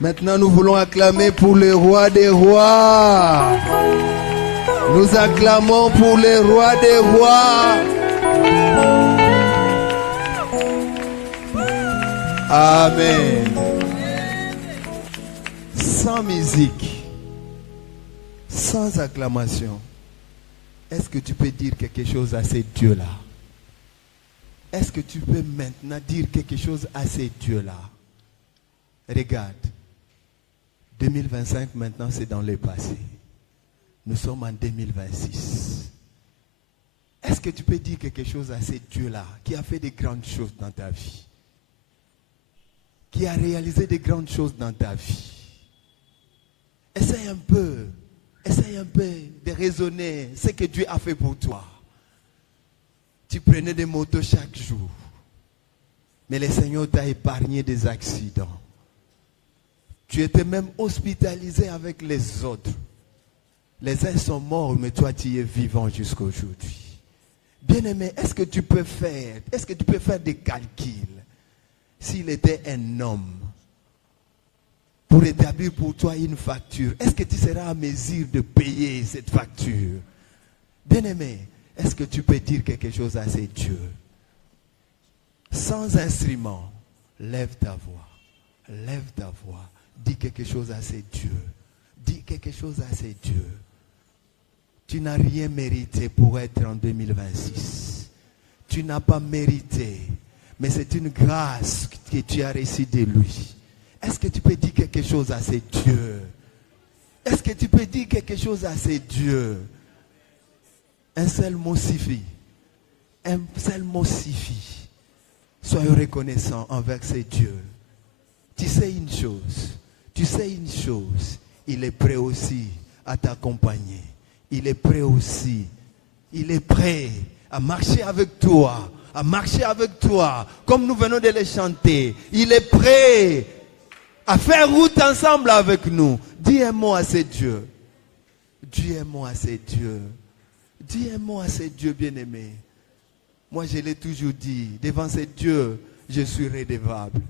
Maintenant, nous voulons acclamer pour le roi des rois. Nous acclamons pour le roi des rois. Amen. Sans musique, sans acclamation, est-ce que tu peux dire quelque chose à ces dieux-là? Est-ce que tu peux maintenant dire quelque chose à ces dieux-là? Regarde, 2025 maintenant c'est dans le passé. Nous sommes en 2026. Est-ce que tu peux dire quelque chose à ces dieux-là qui a fait de grandes choses dans ta vie? Qui a réalisé de grandes choses dans ta vie? Essaye un peu de raisonner ce que Dieu a fait pour toi. Tu prenais des motos chaque jour, mais le Seigneur t'a épargné des accidents. Tu étais même hospitalisé avec les autres. Les uns sont morts, mais toi tu es vivant jusqu'à aujourd'hui. Bien-aimé, est-ce que tu peux faire des calculs? S'il était un homme, pour établir pour toi une facture, est-ce que tu seras à mesure de payer cette facture? Bien-aimé, est-ce que tu peux dire quelque chose à ces dieux? Sans instrument, lève ta voix, dis quelque chose à ces dieux. Dis quelque chose à ces dieux. Tu n'as rien mérité pour être en 2026. Tu n'as pas mérité, mais c'est une grâce que tu as reçue de lui. Est-ce que tu peux dire quelque chose à ces dieux? Est-ce que tu peux dire quelque chose à ces dieux? Un seul mot suffit. Un seul mot suffit. Soyons reconnaissants envers ces dieux. Tu sais une chose. Il est prêt aussi à t'accompagner. Il est prêt aussi. Il est prêt à marcher avec toi. Comme nous venons de le chanter. Il est prêt à faire route ensemble avec nous. Dis un mot à ces dieux. Dis un mot à ces dieux. Dis un mot à ces dieux bien-aimés. Moi, je l'ai toujours dit. Devant ces dieux, je suis redevable.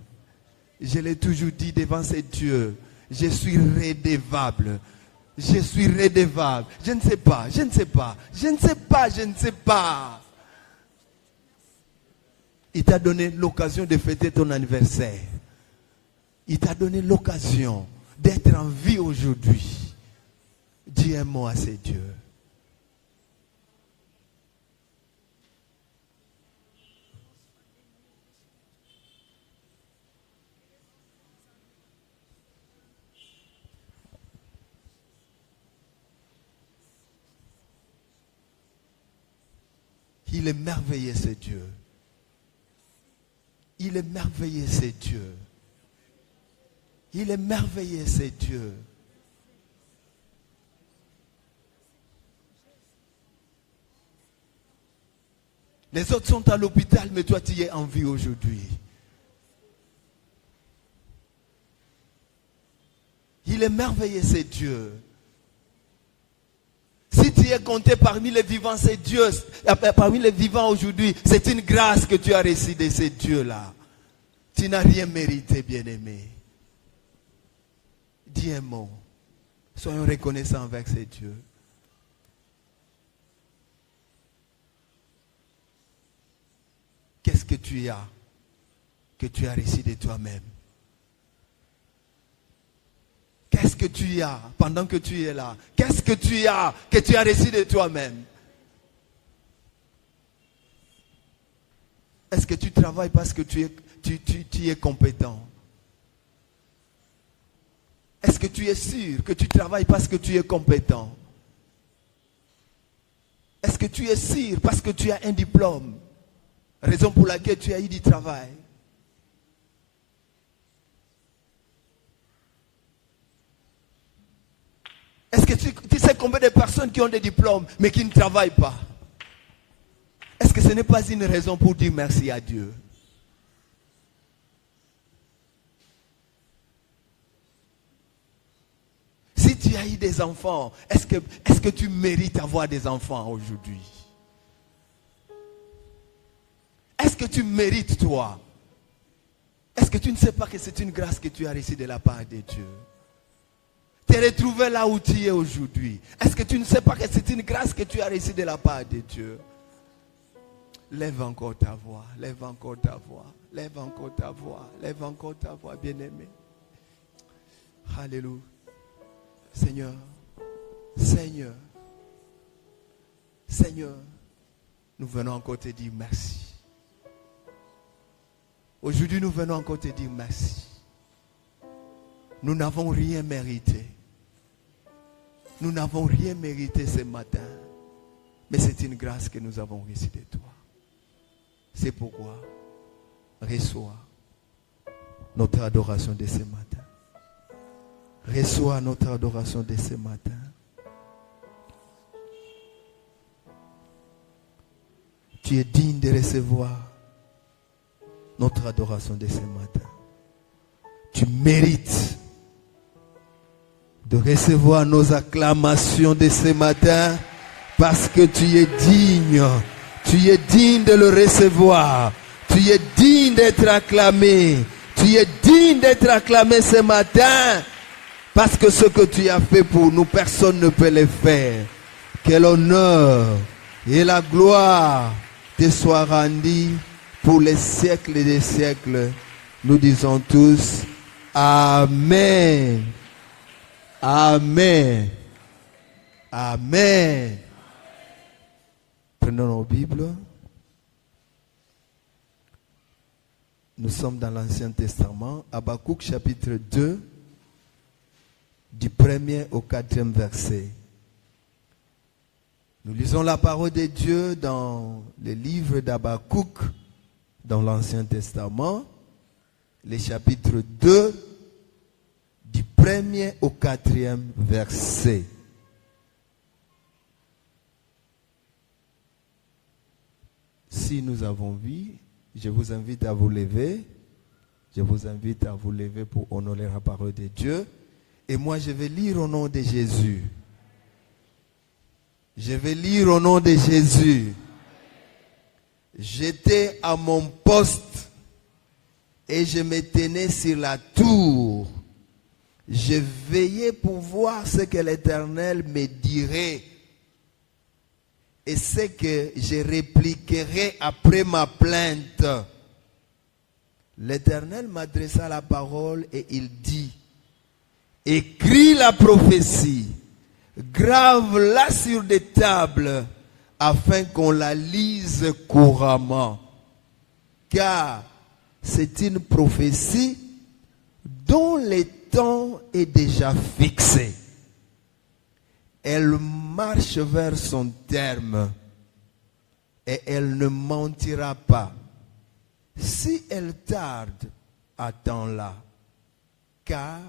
Je l'ai toujours dit devant ces dieux. Je suis redevable. Je ne sais pas. Il t'a donné l'occasion de fêter ton anniversaire. Il t'a donné l'occasion d'être en vie aujourd'hui. Dis un mot à ces dieux. Il est merveilleux ce Dieu. Il est merveilleux ce Dieu. Il est merveilleux ce Dieu. Les autres sont à l'hôpital, mais toi tu es en vie aujourd'hui. Il est merveilleux ce Dieu. Si tu es compté parmi les vivants, c'est Dieu. Parmi les vivants aujourd'hui, c'est une grâce que tu as reçue de ces dieux-là. Tu n'as rien mérité, bien-aimé. Dis un mot. Soyons reconnaissants avec ces dieux. Qu'est-ce que tu as reçu de toi-même? Qu'est-ce que tu as pendant que tu es là? Qu'est-ce que tu as reçu de toi-même? Est-ce que tu travailles parce que tu es compétent? Est-ce que tu es sûr que tu travailles parce que tu es compétent? Est-ce que tu es sûr parce que tu as un diplôme? Raison pour laquelle tu as eu du travail. Est-ce que tu sais combien de personnes qui ont des diplômes mais qui ne travaillent pas? Est-ce que ce n'est pas une raison pour dire merci à Dieu? Si tu as eu des enfants, est-ce que tu mérites d'avoir des enfants aujourd'hui? Est-ce que tu mérites toi? Est-ce que tu ne sais pas que c'est une grâce que tu as reçue de la part de Dieu? T'es retrouvé là où tu es aujourd'hui. Est-ce que tu ne sais pas que c'est une grâce que tu as reçue de la part de Dieu? Lève encore ta voix, lève encore ta voix, lève encore ta voix, lève encore ta voix, bien-aimé. Alléluia. Seigneur, Seigneur, Seigneur, nous venons encore te dire merci. Aujourd'hui, nous venons encore te dire merci. Nous n'avons rien mérité. Nous n'avons rien mérité ce matin. Mais c'est une grâce que nous avons reçue de toi. C'est pourquoi reçois notre adoration de ce matin. Reçois notre adoration de ce matin. Tu es digne de recevoir notre adoration de ce matin. Tu mérites de recevoir nos acclamations de ce matin parce que tu es digne. Tu es digne de le recevoir. Tu es digne d'être acclamé. Tu es digne d'être acclamé ce matin parce que ce que tu as fait pour nous, personne ne peut le faire. Que l'honneur et la gloire te soient rendus pour les siècles des siècles. Nous disons tous Amen. Amen. Amen. Prenons nos Bibles. Nous sommes dans l'Ancien Testament, Habakkuk chapitre 2, du 1er au 4e verset. Nous lisons la parole de Dieu dans le livre d'Habakkuk, dans l'Ancien Testament, les chapitres 2, du 1er au 4e verset. Si nous avons vu, je vous invite à vous lever. Je vous invite à vous lever pour honorer la parole de Dieu. Et moi, je vais lire au nom de Jésus. Je vais lire au nom de Jésus. J'étais à mon poste et je me tenais sur la tour. Je veillais pour voir ce que l'Éternel me dirait et ce que je répliquerai après ma plainte. L'Éternel m'adressa la parole et il dit: écris la prophétie, grave-la sur des tables afin qu'on la lise couramment. Car c'est une prophétie dont le temps est déjà fixé. Elle marche vers son terme et elle ne mentira pas. Si elle tarde, attends-la, car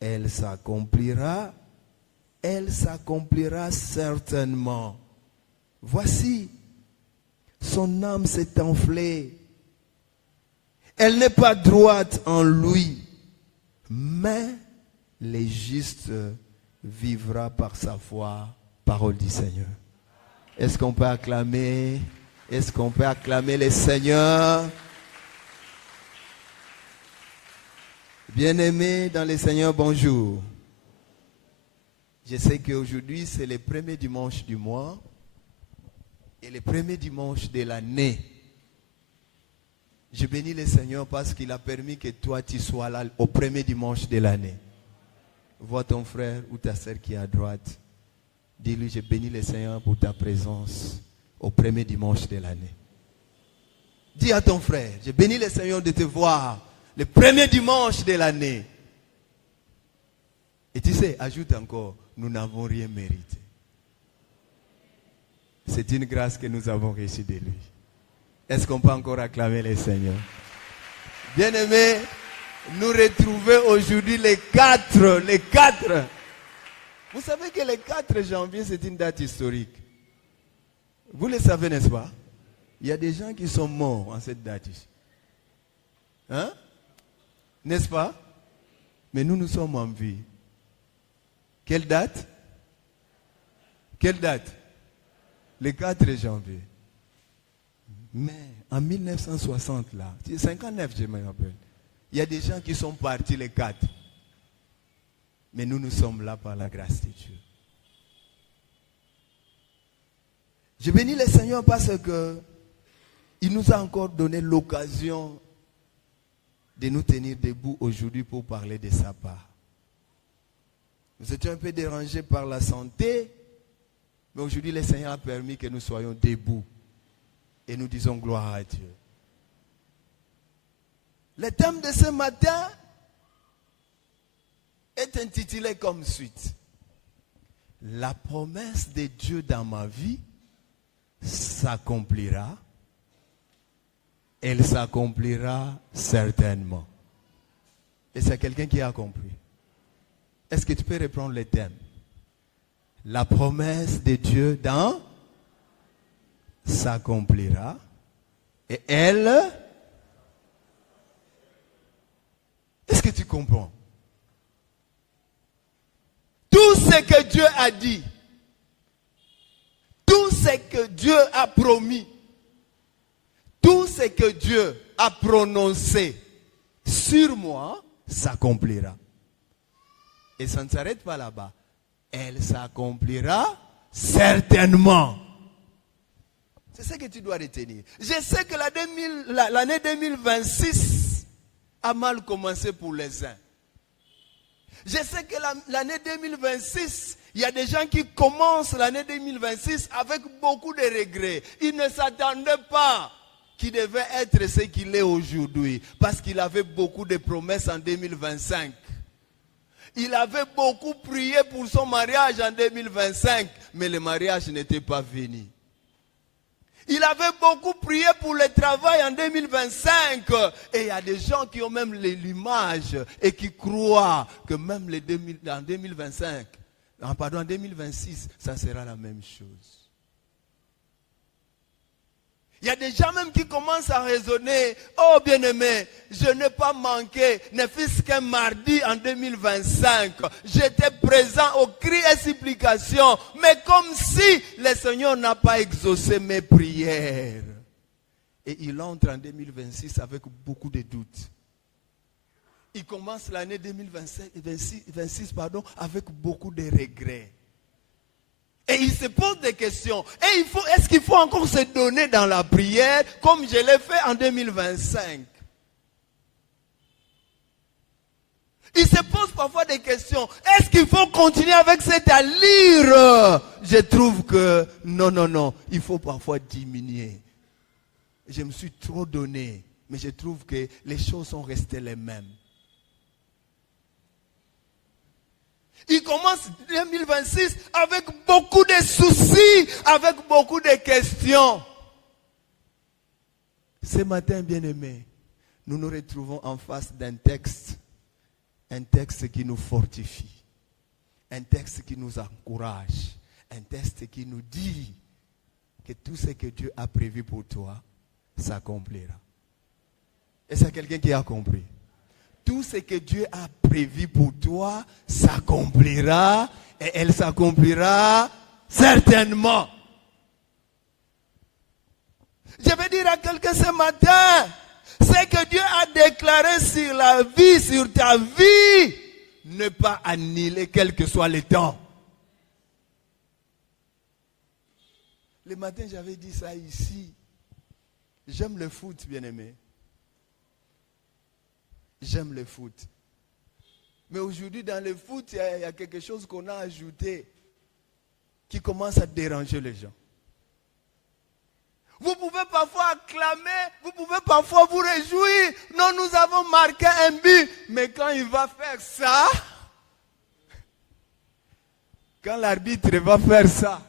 elle s'accomplira certainement. Voici, son âme s'est enflée. Elle n'est pas droite en lui, mais le juste vivra par sa foi. Parole du Seigneur. Est-ce qu'on peut acclamer? Est-ce qu'on peut acclamer le Seigneur? Bien-aimés dans le Seigneur, bonjour. Je sais qu'aujourd'hui, c'est le premier dimanche du mois et le premier dimanche de l'année. Je bénis le Seigneur parce qu'il a permis que toi, tu sois là au premier dimanche de l'année. Vois ton frère ou ta sœur qui est à droite. Dis-lui, je bénis le Seigneur pour ta présence au premier dimanche de l'année. Dis à ton frère, je bénis le Seigneur de te voir le premier dimanche de l'année. Et tu sais, ajoute encore, nous n'avons rien mérité. C'est une grâce que nous avons reçue de lui. Est-ce qu'on peut encore acclamer le Seigneur? Bien-aimés, nous retrouvons aujourd'hui les 4. Vous savez que le 4 janvier, c'est une date historique. Vous le savez, n'est-ce pas? Il y a des gens qui sont morts en cette date ici. Hein? N'est-ce pas? Mais nous sommes en vie. Quelle date? Quelle date? Le 4 janvier. Mais en 1960, là, 59, je me rappelle. Il y a des gens qui sont partis les 4. Mais nous sommes là par la grâce de Dieu. Je bénis le Seigneur parce que il nous a encore donné l'occasion de nous tenir debout aujourd'hui pour parler de sa part. Nous étions un peu dérangés par la santé, mais aujourd'hui le Seigneur a permis que nous soyons debout et nous disons gloire à Dieu. Le thème de ce matin est intitulé comme suite: la promesse de Dieu dans ma vie s'accomplira. Elle s'accomplira certainement. Et c'est quelqu'un qui a compris. Est-ce que tu peux reprendre le thème? La promesse de Dieu dans s'accomplira. Et elle... Est-ce que tu comprends? Tout ce que Dieu a dit, tout ce que Dieu a promis, tout ce que Dieu a prononcé sur moi s'accomplira. Et ça ne s'arrête pas là-bas. Elle s'accomplira certainement. C'est ce que tu dois retenir. Je sais que l'année 2026 a mal commencé pour les uns. Je sais que l'année 2026, il y a des gens qui commencent l'année 2026 avec beaucoup de regrets. Ils ne s'attendaient pas qu'il devait être ce qu'il est aujourd'hui, parce qu'il avait beaucoup de promesses en 2025. Il avait beaucoup prié pour son mariage en 2025, mais le mariage n'était pas venu. Il avait beaucoup prié pour le travail en 2025. Et il y a des gens qui ont même l'image et qui croient que même en 2025, en 2026, ça sera la même chose. Il y a des gens même qui commencent à raisonner: oh bien-aimé, je n'ai pas manqué, ne fût-ce qu'un mardi en 2025. J'étais présent aux cris et supplications, mais comme si le Seigneur n'a pas exaucé mes prières. Et il entre en 2026 avec beaucoup de doutes. Il commence l'année 2026 avec beaucoup de regrets. Et il se pose des questions. Est-ce qu'il faut encore se donner dans la prière comme je l'ai fait en 2025? Il se pose parfois des questions. Est-ce qu'il faut continuer avec cette allure? Je trouve que non. Il faut parfois diminuer. Je me suis trop donné. Mais je trouve que les choses sont restées les mêmes. Il commence 2026 avec beaucoup de soucis, avec beaucoup de questions. Ce matin, bien-aimés, nous nous retrouvons en face d'un texte. Un texte qui nous fortifie. Un texte qui nous encourage. Un texte qui nous dit que tout ce que Dieu a prévu pour toi s'accomplira. Et c'est quelqu'un qui a compris. Tout ce que Dieu a prévu pour toi s'accomplira, et elle s'accomplira certainement. Je vais dire à quelqu'un ce matin, ce que Dieu a déclaré sur la vie, sur ta vie, ne pas annuler quel que soit le temps. Le matin, j'avais dit ça ici. J'aime le foot, bien-aimé. J'aime le foot. Mais aujourd'hui, dans le foot, il y a quelque chose qu'on a ajouté qui commence à déranger les gens. Vous pouvez parfois acclamer, vous pouvez parfois vous réjouir. Non, nous avons marqué un but. Mais quand il va faire ça, quand l'arbitre va faire ça,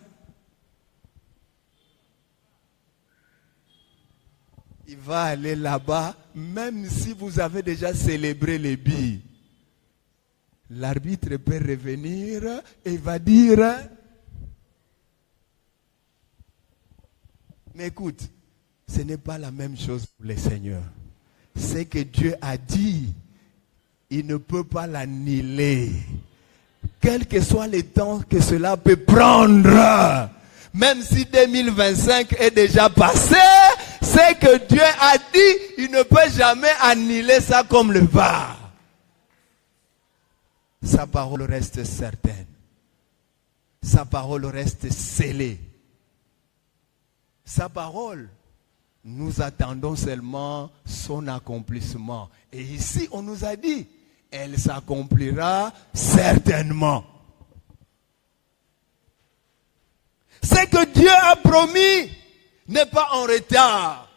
il va aller là-bas, même si vous avez déjà célébré les billes. L'arbitre peut revenir et va dire: mais écoute, ce n'est pas la même chose pour le Seigneur. Ce que Dieu a dit, il ne peut pas l'annuler. Quel que soit le temps que cela peut prendre, même si 2025 est déjà passé, Ce que Dieu a dit, il ne peut jamais annuler ça comme le va. Sa parole reste certaine. Sa parole reste scellée. Sa parole, nous attendons seulement son accomplissement. Et ici, on nous a dit, elle s'accomplira certainement. Ce que Dieu a promis n'est pas en retard.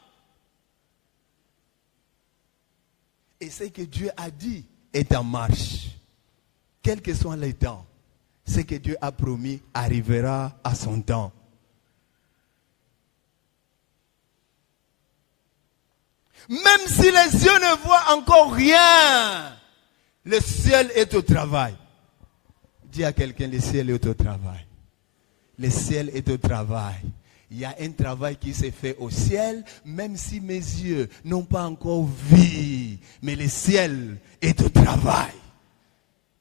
Et ce que Dieu a dit est en marche. Quel que soit le temps, ce que Dieu a promis arrivera à son temps. Même si les yeux ne voient encore rien, le ciel est au travail. Dis à quelqu'un, le ciel est au travail. Le ciel est au travail. Il y a un travail qui s'est fait au ciel, même si mes yeux n'ont pas encore vu. Mais le ciel est au travail.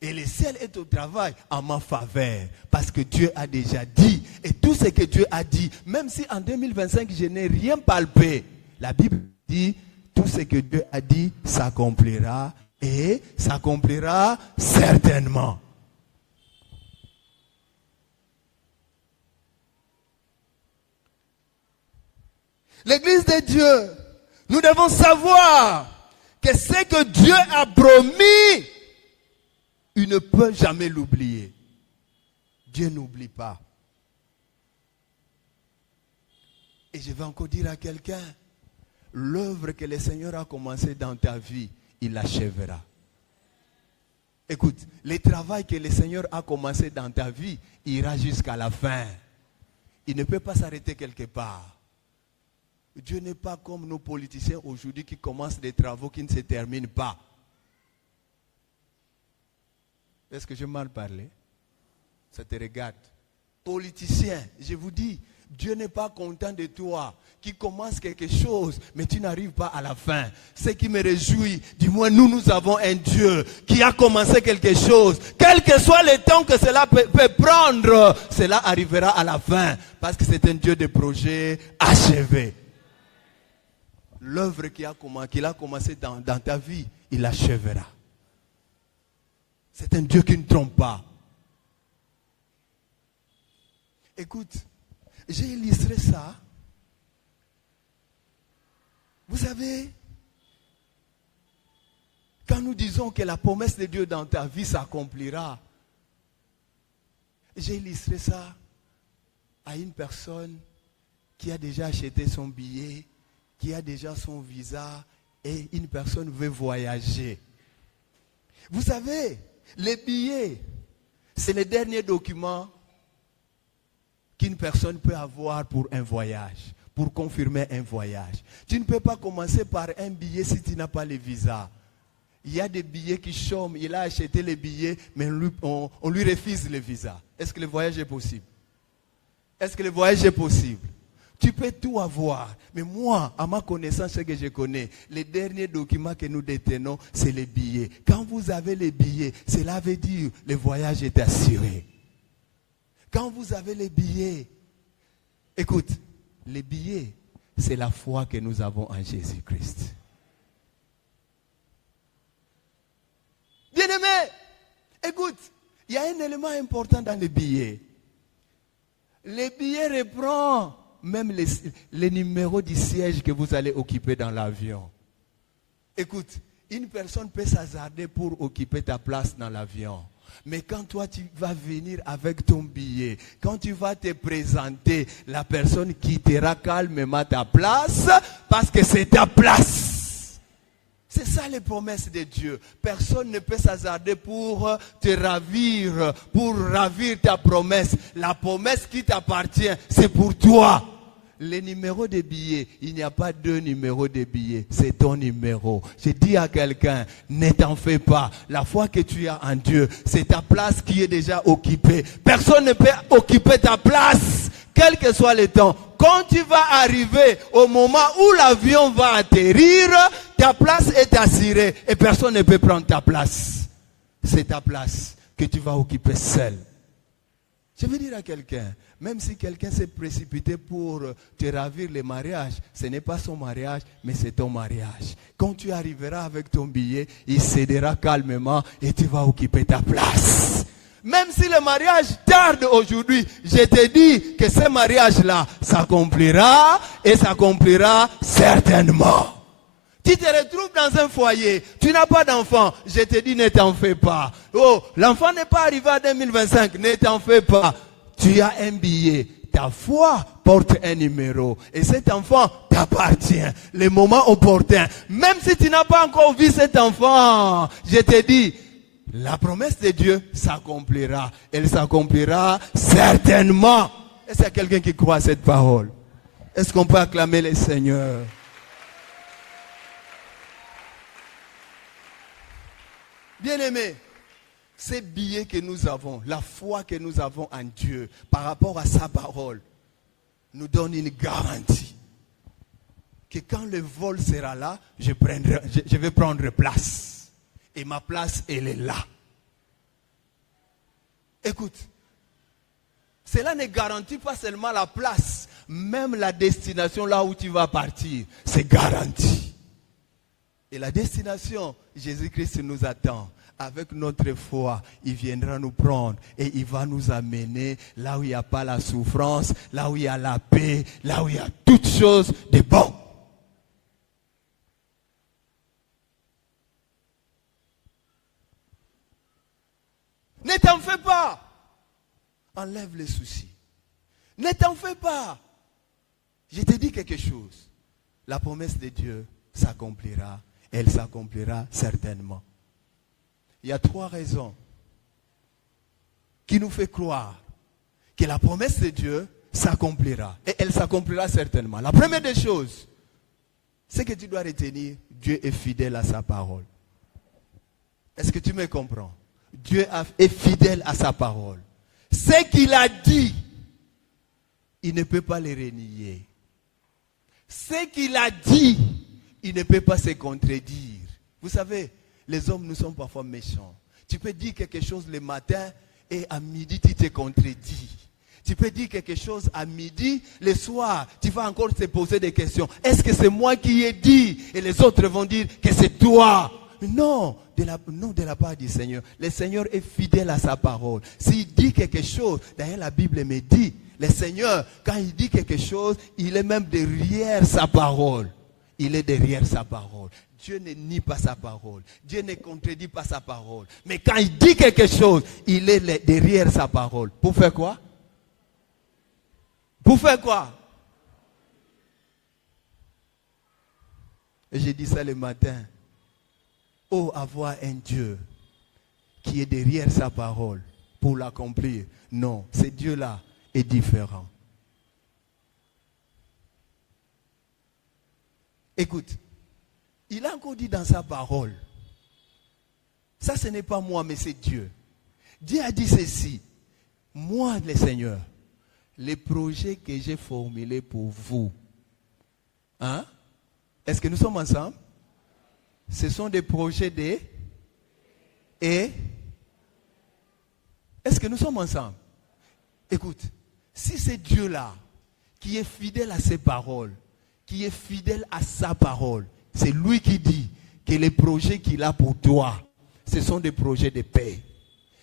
Et le ciel est au travail en ma faveur. Parce que Dieu a déjà dit. Et tout ce que Dieu a dit, même si en 2025 je n'ai rien palpé, la Bible dit, tout ce que Dieu a dit s'accomplira. Et s'accomplira certainement. L'Église de Dieu, nous devons savoir que ce que Dieu a promis, il ne peut jamais l'oublier. Dieu n'oublie pas. Et je vais encore dire à quelqu'un, l'œuvre que le Seigneur a commencé dans ta vie, il l'achèvera. Écoute, le travail que le Seigneur a commencé dans ta vie ira jusqu'à la fin. Il ne peut pas s'arrêter quelque part. Dieu n'est pas comme nos politiciens aujourd'hui qui commencent des travaux qui ne se terminent pas. Est-ce que je mal parlé? Ça te regarde. Politicien, je vous dis, Dieu n'est pas content de toi qui commence quelque chose, mais tu n'arrives pas à la fin. Ce qui me réjouit, du moins nous avons un Dieu qui a commencé quelque chose. Quel que soit le temps que cela peut prendre, cela arrivera à la fin. Parce que c'est un Dieu de projet achevé. L'œuvre qu'il a commencé dans ta vie, il l'achèvera. C'est un Dieu qui ne trompe pas. Écoute, j'ai illustré ça. Vous savez, quand nous disons que la promesse de Dieu dans ta vie s'accomplira, j'ai illustré ça à une personne qui a déjà acheté son billet, qui a déjà son visa et une personne veut voyager. Vous savez, les billets, c'est le dernier document qu'une personne peut avoir pour un voyage, pour confirmer un voyage. Tu ne peux pas commencer par un billet si tu n'as pas le visa. Il y a des billets qui chôment, il a acheté les billets, mais on lui refuse le visa. Est-ce que le voyage est possible? Est-ce que le voyage est possible? Tu peux tout avoir, mais moi, à ma connaissance, ce que je connais, les derniers documents que nous détenons, c'est les billets. Quand vous avez les billets, cela veut dire que le voyage est assuré. Quand vous avez les billets, écoute, les billets, c'est la foi que nous avons en Jésus-Christ. Bien-aimé, écoute, il y a un élément important dans les billets. Les billets reprennent même les numéros du siège que vous allez occuper dans l'avion. Écoute, une personne peut s'hasarder pour occuper ta place dans l'avion. Mais quand toi tu vas venir avec ton billet, quand tu vas te présenter, la personne quittera calmement ta place parce que c'est ta place. C'est ça les promesses de Dieu. Personne ne peut s'hasarder pour te ravir, pour ravir ta promesse. La promesse qui t'appartient, c'est pour toi. Les numéros de billets, il n'y a pas deux numéros de billets, c'est ton numéro. Je dis à quelqu'un, ne t'en fais pas. La foi que tu as en Dieu, c'est ta place qui est déjà occupée. Personne ne peut occuper ta place, quel que soit le temps. Quand tu vas arriver au moment où l'avion va atterrir, ta place est assurée et personne ne peut prendre ta place. C'est ta place que tu vas occuper seul. Je veux dire à quelqu'un, même si quelqu'un s'est précipité pour te ravir le mariage, ce n'est pas son mariage, mais c'est ton mariage. Quand tu arriveras avec ton billet, il cédera calmement et tu vas occuper ta place. Même si le mariage tarde aujourd'hui, je te dis que ce mariage-là s'accomplira et s'accomplira certainement. Tu te retrouves dans un foyer, tu n'as pas d'enfant, je te dis ne t'en fais pas. Oh, l'enfant n'est pas arrivé en 2025, ne t'en fais pas. Tu as un billet, ta foi porte un numéro et cet enfant t'appartient. Le moment opportun, même si tu n'as pas encore vu cet enfant, je te dis, la promesse de Dieu s'accomplira. Elle s'accomplira certainement. Est-ce qu'il y a quelqu'un qui croit à cette parole? Est-ce qu'on peut acclamer le Seigneur? Bien-aimés, ces billets que nous avons, la foi que nous avons en Dieu par rapport à sa parole, nous donne une garantie que quand le vol sera là, je vais prendre place. Et ma place, elle est là. Écoute, cela ne garantit pas seulement la place, même la destination là où tu vas partir, c'est garanti. Et la destination, Jésus-Christ nous attend. Avec notre foi, il viendra nous prendre et il va nous amener là où il n'y a pas la souffrance, là où il y a la paix, là où il y a toutes choses de bon. Ne t'en fais pas. Enlève les soucis. Ne t'en fais pas. Je te dis quelque chose. La promesse de Dieu s'accomplira. Elle s'accomplira certainement. Il y a 3 raisons qui nous font croire que la promesse de Dieu s'accomplira. Et elle s'accomplira certainement. La première des choses, c'est que tu dois retenir, Dieu est fidèle à sa parole. Est-ce que tu me comprends? Dieu est fidèle à sa parole. Ce qu'il a dit, il ne peut pas le renier. Ce qu'il a dit, il ne peut pas se contredire. Vous savez, les hommes, nous sommes parfois méchants. Tu peux dire quelque chose le matin et à midi, tu te contredis. Tu peux dire quelque chose à midi, le soir, tu vas encore te poser des questions. Est-ce que c'est moi qui ai dit? Et les autres vont dire que c'est toi. Non, de la part du Seigneur. Le Seigneur est fidèle à sa parole. S'il dit quelque chose, d'ailleurs la Bible me dit, le Seigneur, quand il dit quelque chose, il est même derrière sa parole. Il est derrière sa parole. Dieu ne nie pas sa parole. Dieu ne contredit pas sa parole. Mais quand il dit quelque chose, il est derrière sa parole. Pour faire quoi? Pour faire quoi? Et j'ai dit ça le matin. Oh, avoir un Dieu qui est derrière sa parole pour l'accomplir. Non, ce Dieu-là est différent. Écoute, il a encore dit dans sa parole, ça ce n'est pas moi mais c'est Dieu. Dieu a dit ceci, moi le Seigneur, les projets que j'ai formulés pour vous, hein? Est-ce que nous sommes ensemble? Ce sont des projets de... Et... Est-ce que nous sommes ensemble? Écoute, si c'est Dieu-là qui est fidèle à ses paroles, qui est fidèle à sa parole, c'est lui qui dit que les projets qu'il a pour toi, ce sont des projets de paix.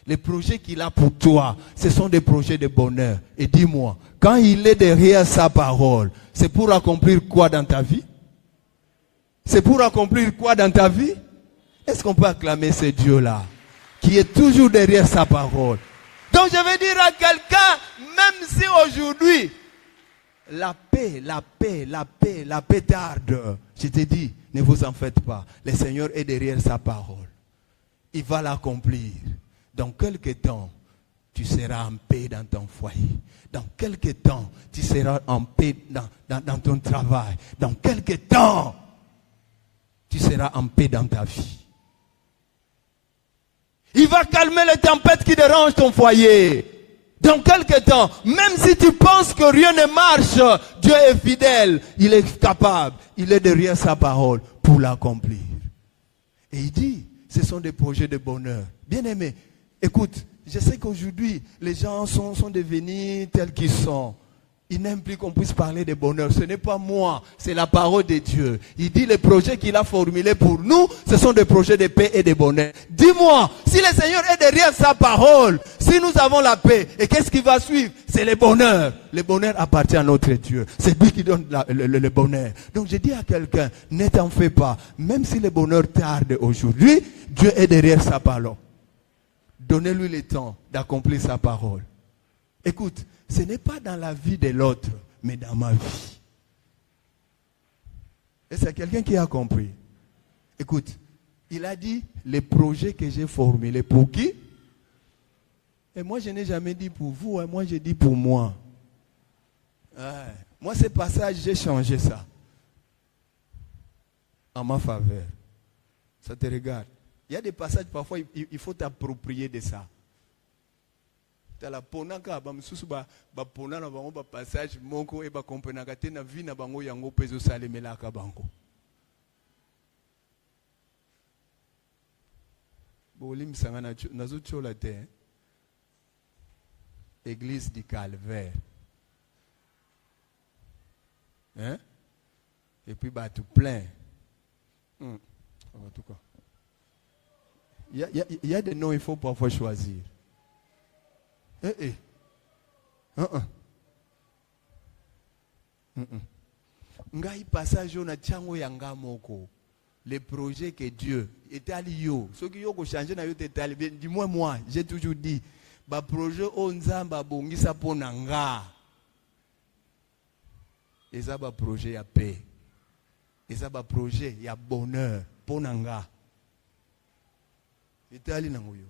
Les projets qu'il a pour toi, ce sont des projets de bonheur. Et dis-moi, quand il est derrière sa parole, c'est pour accomplir quoi dans ta vie? C'est pour accomplir quoi dans ta vie? Est-ce qu'on peut acclamer ce Dieu-là, qui est toujours derrière sa parole? Donc je vais dire à quelqu'un, même si aujourd'hui, la paix tarde, je te dis, ne vous en faites pas. Le Seigneur est derrière sa parole. Il va l'accomplir. Dans quelques temps, tu seras en paix dans ton foyer. Dans quelques temps, tu seras en paix dans ton travail. Dans quelques temps, tu seras en paix dans ta vie. Il va calmer les tempêtes qui dérangent ton foyer. Dans quelques temps, même si tu penses que rien ne marche, Dieu est fidèle, il est capable, il est derrière sa parole pour l'accomplir. Et il dit, ce sont des projets de bonheur. Bien-aimé, écoute, je sais qu'aujourd'hui, les gens sont devenus tels qu'ils sont. Ils n'aiment plus qu'on puisse parler de bonheur. Ce n'est pas moi, c'est la parole de Dieu. Il dit les projets qu'il a formulés pour nous, ce sont des projets de paix et de bonheur. Dis-moi, si le Seigneur est derrière sa parole, si nous avons la paix, et qu'est-ce qui va suivre? C'est le bonheur. Le bonheur appartient à notre Dieu. C'est lui qui donne le bonheur. Donc je dis à quelqu'un, ne t'en fais pas. Même si le bonheur tarde aujourd'hui, Dieu est derrière sa parole. Donnez-lui le temps d'accomplir sa parole. Écoute, ce n'est pas dans la vie de l'autre, mais dans ma vie. Et c'est quelqu'un qui a compris. Écoute, il a dit les projets que j'ai formulés pour qui? Et moi, je n'ai jamais dit pour vous, hein, moi, j'ai dit pour moi. Moi, ce passage, j'ai changé ça. En ma faveur. Ça te regarde. Il y a des passages, parfois, il faut t'approprier de ça. La ponaka ba msusu ba pona na bango ba passage moko e ba comprenaka te na vie na bango yango pezo salemelaka bango. Bolim sanga na zo chola te. Église du Calvaire. Hein? Et puis bah tout plein. En tout cas. Il y a des noms il faut parfois choisir. Ngai passage na tchango yanga moko. Les projets que Dieu était alio. Ce qui yo ko changer na yo te tali. Dis-moi moi, j'ai toujours dit ba projet o nzamba bongisa pona nga. Eza ba projet ya paix. Eza ba projet ya bonheur pona nga. Etali na ngoyo.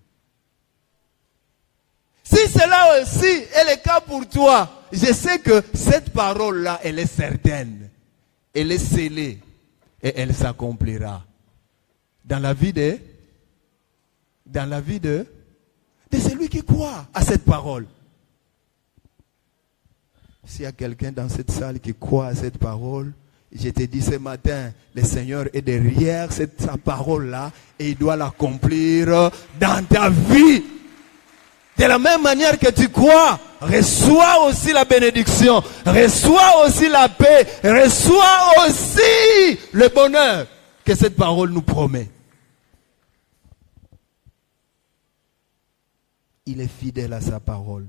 Si cela aussi est le cas pour toi, je sais que cette parole-là, elle est certaine. Elle est scellée. Et elle s'accomplira. Dans la vie de celui qui croit à cette parole. S'il y a quelqu'un dans cette salle qui croit à cette parole, je te dis ce matin, le Seigneur est derrière sa parole-là et il doit l'accomplir dans ta vie. De la même manière que tu crois, reçois aussi la bénédiction, reçois aussi la paix, reçois aussi le bonheur que cette parole nous promet. Il est fidèle à sa parole.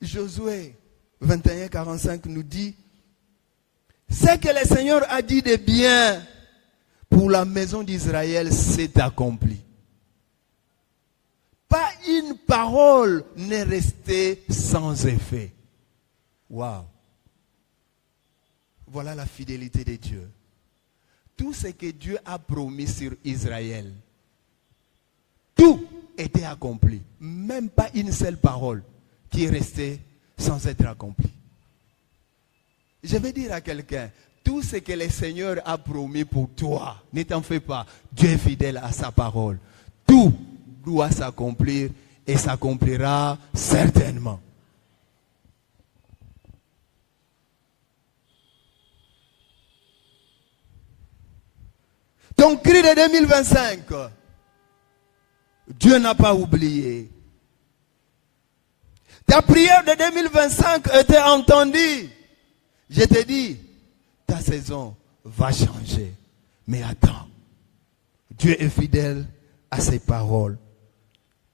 Josué 21:45 nous dit, ce que le Seigneur a dit de bien pour la maison d'Israël s'est accompli. Pas une parole n'est restée sans effet. Waouh. Voilà la fidélité de Dieu. Tout ce que Dieu a promis sur Israël, tout était accompli. Même pas une seule parole qui est restée sans être accomplie. Je vais dire à quelqu'un, tout ce que le Seigneur a promis pour toi, ne t'en fais pas. Dieu est fidèle à sa parole. Tout doit s'accomplir et s'accomplira certainement. Ton cri de 2025, Dieu n'a pas oublié. Ta prière de 2025 était entendue. Je te dis, ta saison va changer. Mais attends, Dieu est fidèle à ses paroles.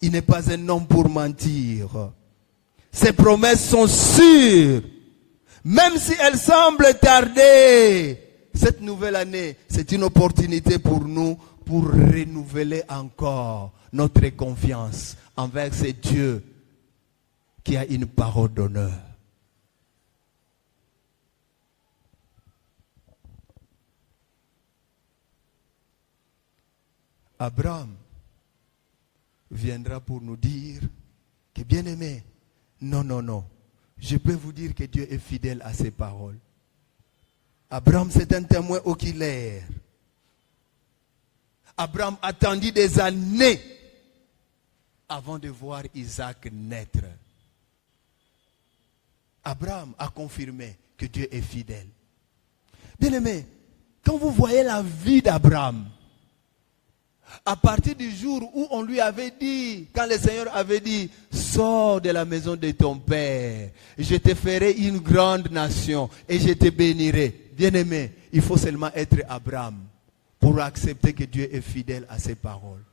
Il n'est pas un homme pour mentir. Ses promesses sont sûres. Même si elles semblent tarder, cette nouvelle année, c'est une opportunité pour nous pour renouveler encore notre confiance envers ce Dieu qui a une parole d'honneur. Abraham viendra pour nous dire que bien-aimé, non, je peux vous dire que Dieu est fidèle à ses paroles. Abraham, c'est un témoin oculaire. Abraham attendit des années avant de voir Isaac naître. Abraham a confirmé que Dieu est fidèle. Bien-aimé, quand vous voyez la vie d'Abraham, À partir du jour où on lui avait dit, quand le Seigneur avait dit, sors de la maison de ton père, je te ferai une grande nation et je te bénirai. Bien-aimé, il faut seulement être Abraham pour accepter que Dieu est fidèle à ses paroles.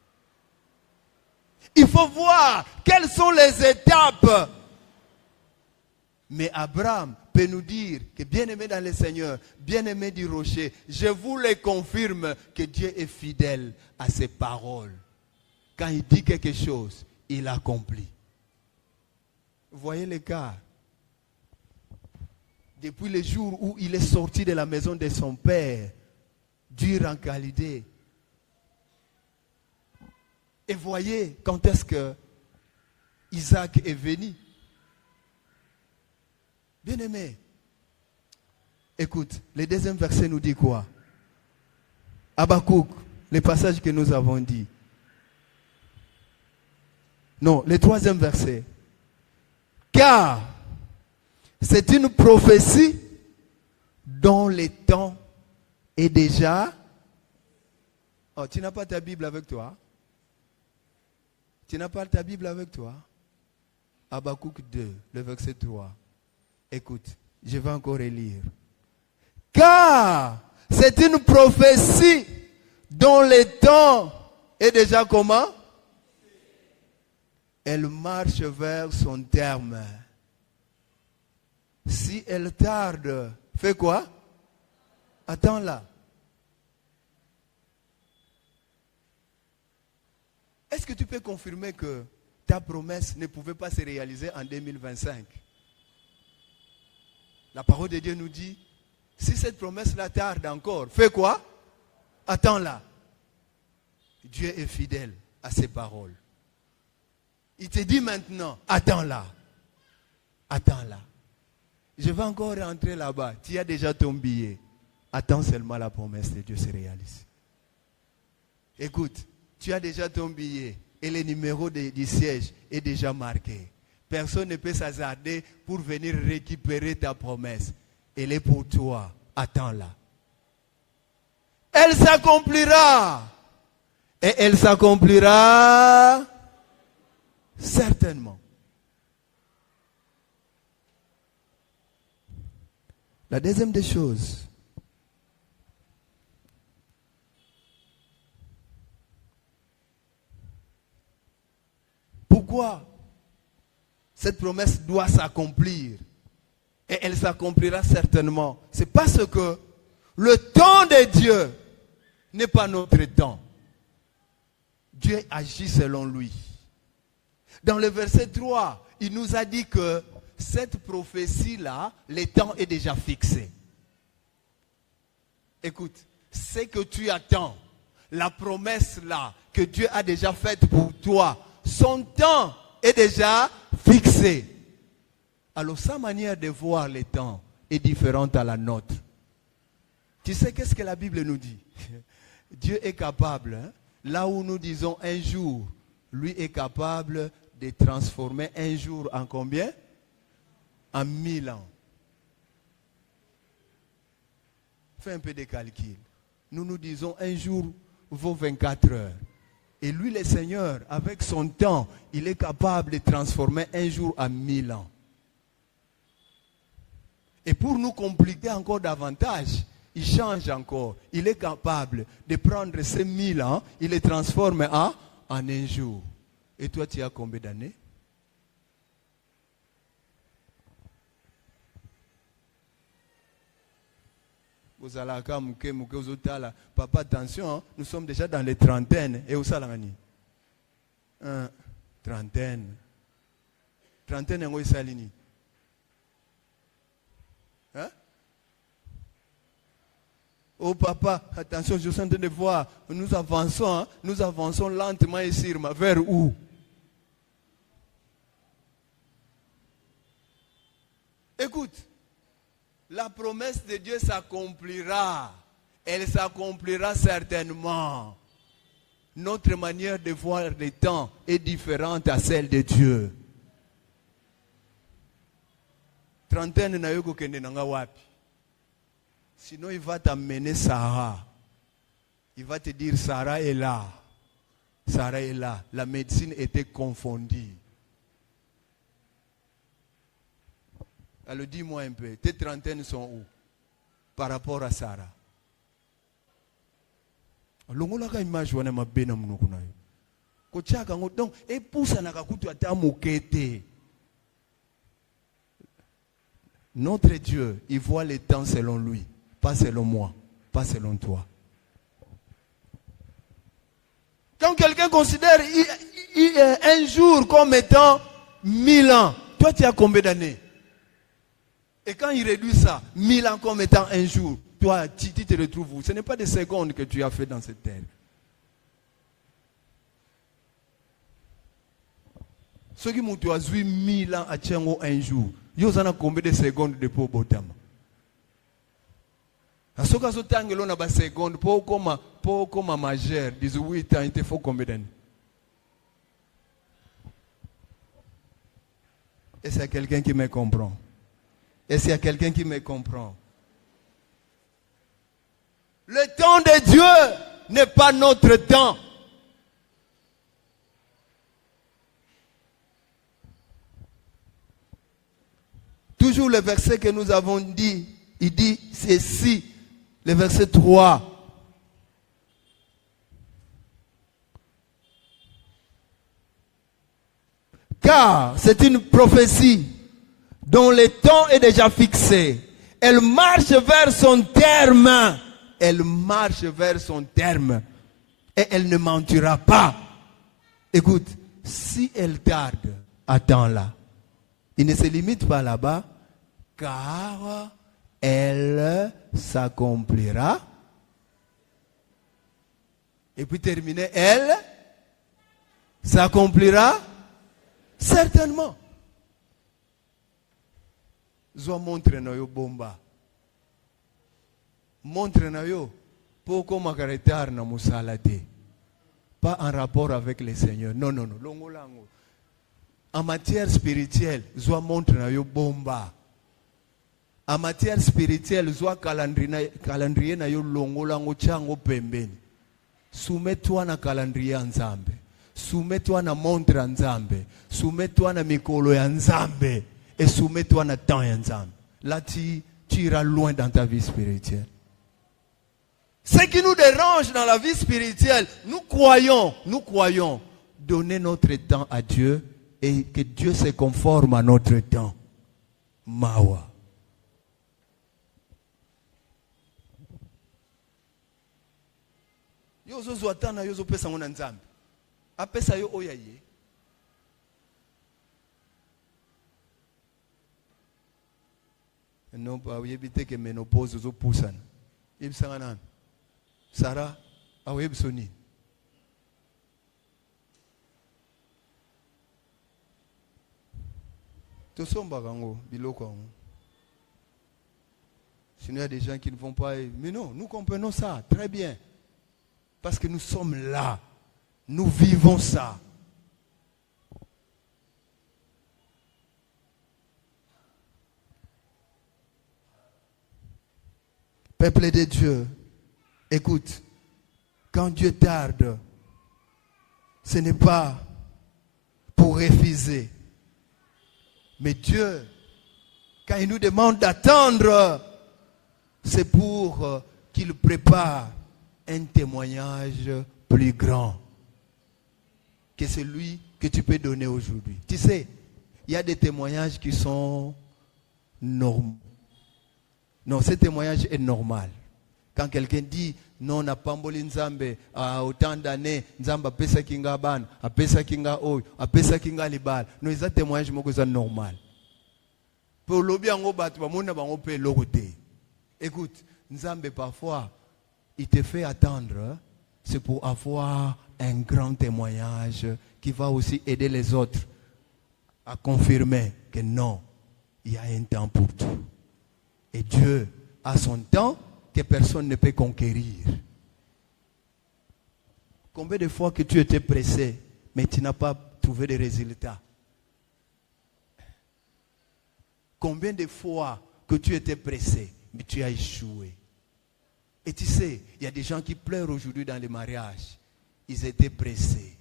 Il faut voir quelles sont les étapes. Mais Abraham peut nous dire que bien-aimé dans le Seigneur, bien-aimé du rocher, je vous le confirme que Dieu est fidèle à ses paroles. Quand il dit quelque chose, il accomplit. Vous voyez l'écart? Depuis le jour où il est sorti de la maison de son père, dur en qualité. Et voyez quand est-ce que Isaac est venu. Bien-aimé, écoute, le deuxième verset nous dit quoi? Habakkuk, le passage que nous avons dit. Non, le troisième verset. Car c'est une prophétie dont le temps est déjà... Oh, tu n'as pas ta Bible avec toi? Tu n'as pas ta Bible avec toi? Habakkuk 2, le verset 3. Écoute, je vais encore relire. Car c'est une prophétie dont le temps est déjà comment? Elle marche vers son terme. Si elle tarde, fais quoi? Attends-la. Est-ce que tu peux confirmer que ta promesse ne pouvait pas se réaliser en 2025? La parole de Dieu nous dit, si cette promesse-là tarde encore, fais quoi? Attends-la. Dieu est fidèle à ses paroles. Il te dit maintenant, attends-la. Attends-la. Je vais encore rentrer là-bas. Tu as déjà ton billet. Attends seulement la promesse de Dieu se réalise. Écoute, tu as déjà ton billet et le numéro du siège est déjà marqué. Personne ne peut s'hasarder pour venir récupérer ta promesse. Elle est pour toi. Attends-la. Elle s'accomplira. Et elle s'accomplira certainement. La deuxième des choses, pourquoi cette promesse doit s'accomplir? Et elle s'accomplira certainement. C'est parce que le temps de Dieu n'est pas notre temps. Dieu agit selon lui. Dans le verset 3, il nous a dit que cette prophétie-là, le temps est déjà fixé. Écoute, ce que tu attends, la promesse-là que Dieu a déjà faite pour toi, son temps est déjà fixé. Alors sa manière de voir le temps est différente à la nôtre. Tu sais qu'est-ce que la Bible nous dit? Dieu est capable, hein? Là où nous disons un jour, lui est capable de transformer un jour en combien? En 1000 ans. Fais un peu de calcul. Nous disons un jour vaut 24 heures. Et lui, le Seigneur, avec son temps, il est capable de transformer un jour en 1000 ans. Et pour nous compliquer encore davantage, il change encore. Il est capable de prendre ces 1000 ans, il les transforme en un jour. Et toi, tu as combien d'années? Papa, attention, hein, nous sommes déjà dans les trentaines. Et où ça, la manie? Trentaine. Trentaine, et où ça, l'ini? Hein? Oh papa, attention, je suis en train de voir, nous avançons lentement et sûrement. Vers où? Écoute, la promesse de Dieu s'accomplira. Elle s'accomplira certainement. Notre manière de voir le temps est différente à celle de Dieu. Trentaine na yoko kende nanga wapi. Sinon il va t'amener Sarah. Il va te dire Sarah est là. Sarah est là. La médecine était confondue. Alors dis-moi un peu, tes trentaines sont où par rapport à Sarah? Donc, notre Dieu, il voit les temps selon lui, pas selon moi, pas selon toi. Quand quelqu'un considère un jour comme étant 1000 ans, toi tu as combien d'années? Et quand il réduit ça, 1000 ans comme étant un jour, toi tu te retrouves où? Ce n'est pas des secondes que tu as fait dans cette terre. Ceux qui m'ont dit 1000 ans à Tchengo un jour, ils ont combien de secondes de pour Botama? À ce cas-là, tu as des secondes pour comme majeur, 18 ans, il te faut combien d'années? Est-ce qu'il y a quelqu'un qui me comprend? Est-ce qu'il y a quelqu'un qui me comprend? Le temps de Dieu n'est pas notre temps. Toujours le verset que nous avons dit, il dit ceci, le verset 3. Car c'est une prophétie dont le temps est déjà fixé. Elle marche vers son terme. Elle marche vers son terme. Et elle ne mentira pas. Écoute, si elle tarde, attends-la. Il ne se limite pas là-bas, car elle s'accomplira. Et puis terminer, elle s'accomplira certainement. Zo montre na yo bomba. Montre na yo poko makaretar na musalate. Pas en rapport avec le Seigneur. Non, non, non. Longolango. En matière spirituelle, zo montre na yo bomba. En matière spirituelle, zo calendrier na yo longolango chango pembeni. Soumets-toi na calendrier Nzambe. Soumets-toi na montre Nzambe. Soumets-toi na mikolo ya Nzambe. Et soumets-toi na temps ya Nzambe. Là, tu iras loin dans ta vie spirituelle. Ce qui nous dérange dans la vie spirituelle, nous croyons donner notre temps à Dieu et que Dieu se conforme à notre temps. Mawa. Yozo zwatana yozo pesa ngona Nzambe. Apesa yo oyaye. Non pas éviter que ménopause zo poussane. Ibsanga nan. Sarah aweb soni. To somba kango biloko kango. Sinon il y a des gens qui ne vont pas. Mais non, nous comprenons ça très bien. Parce que nous sommes là. Nous vivons ça. Peuple de Dieu, écoute, quand Dieu tarde, ce n'est pas pour refuser. Mais Dieu, quand il nous demande d'attendre, c'est pour qu'il prépare un témoignage plus grand que celui que tu peux donner aujourd'hui. Tu sais, il y a des témoignages qui sont normaux. Non, ce témoignage est normal. Quand quelqu'un dit, non, na pamboli Nzambe, à autant d'années, Nzamba pesa kinga ban, a pesa kinga oy, a pesa kinga libal. Non, c'est un témoignage normal. Pour l'obi ango batu, ba mona bango pe logote. Écoute, Nzambe parfois, il te fait attendre, c'est pour avoir un grand témoignage qui va aussi aider les autres à confirmer que non, il y a un temps pour tout. Et Dieu a son temps que personne ne peut conquérir. Combien de fois que tu étais pressé, mais tu n'as pas trouvé de résultats? Combien de fois que tu étais pressé, mais tu as échoué? Et tu sais, il y a des gens qui pleurent aujourd'hui dans les mariages. Ils étaient pressés.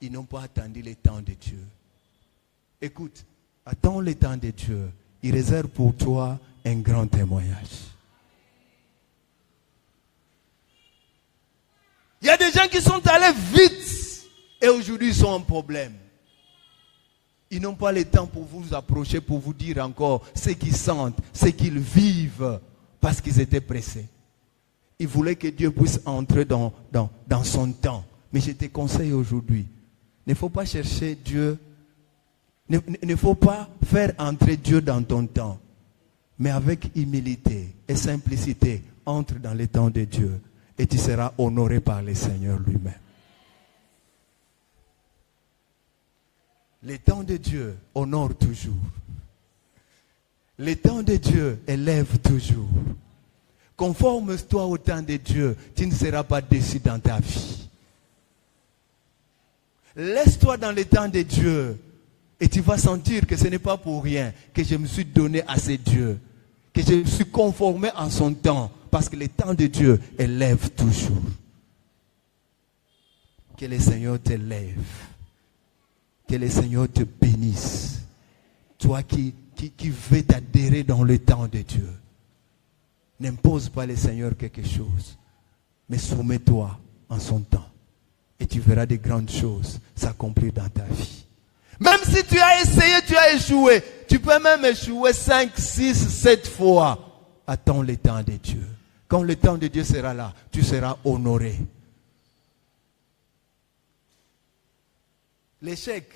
ils n'ont pas attendu le temps de Dieu. Écoute, attends le temps de Dieu. Il réserve pour toi un grand témoignage. Il y a des gens qui sont allés vite et aujourd'hui ils sont en problème. Ils n'ont pas le temps pour vous approcher, pour vous dire encore ce qu'ils sentent, ce qu'ils vivent, parce qu'ils étaient pressés. Ils voulaient que Dieu puisse entrer dans son temps. Mais je te conseille aujourd'hui, il ne faut pas chercher Dieu, il ne faut pas faire entrer Dieu dans ton temps. Mais avec humilité et simplicité, entre dans le temps de Dieu et tu seras honoré par le Seigneur lui-même. Le temps de Dieu honore toujours. Le temps de Dieu élève toujours. Conforme-toi au temps de Dieu, tu ne seras pas déçu dans ta vie. Laisse-toi dans le temps de Dieu et tu vas sentir que ce n'est pas pour rien que je me suis donné à ce Dieu, que je me suis conformé en son temps, parce que le temps de Dieu élève toujours. Que le Seigneur t'élève. Que le Seigneur te bénisse. Toi qui veux t'adhérer dans le temps de Dieu. N'impose pas le Seigneur quelque chose, mais soumets-toi en son temps. Et tu verras de grandes choses s'accomplir dans ta vie. Même si tu as essayé, tu as échoué. Tu peux même échouer 5, 6, 7 fois. Attends le temps de Dieu. Quand le temps de Dieu sera là, tu seras honoré. L'échec,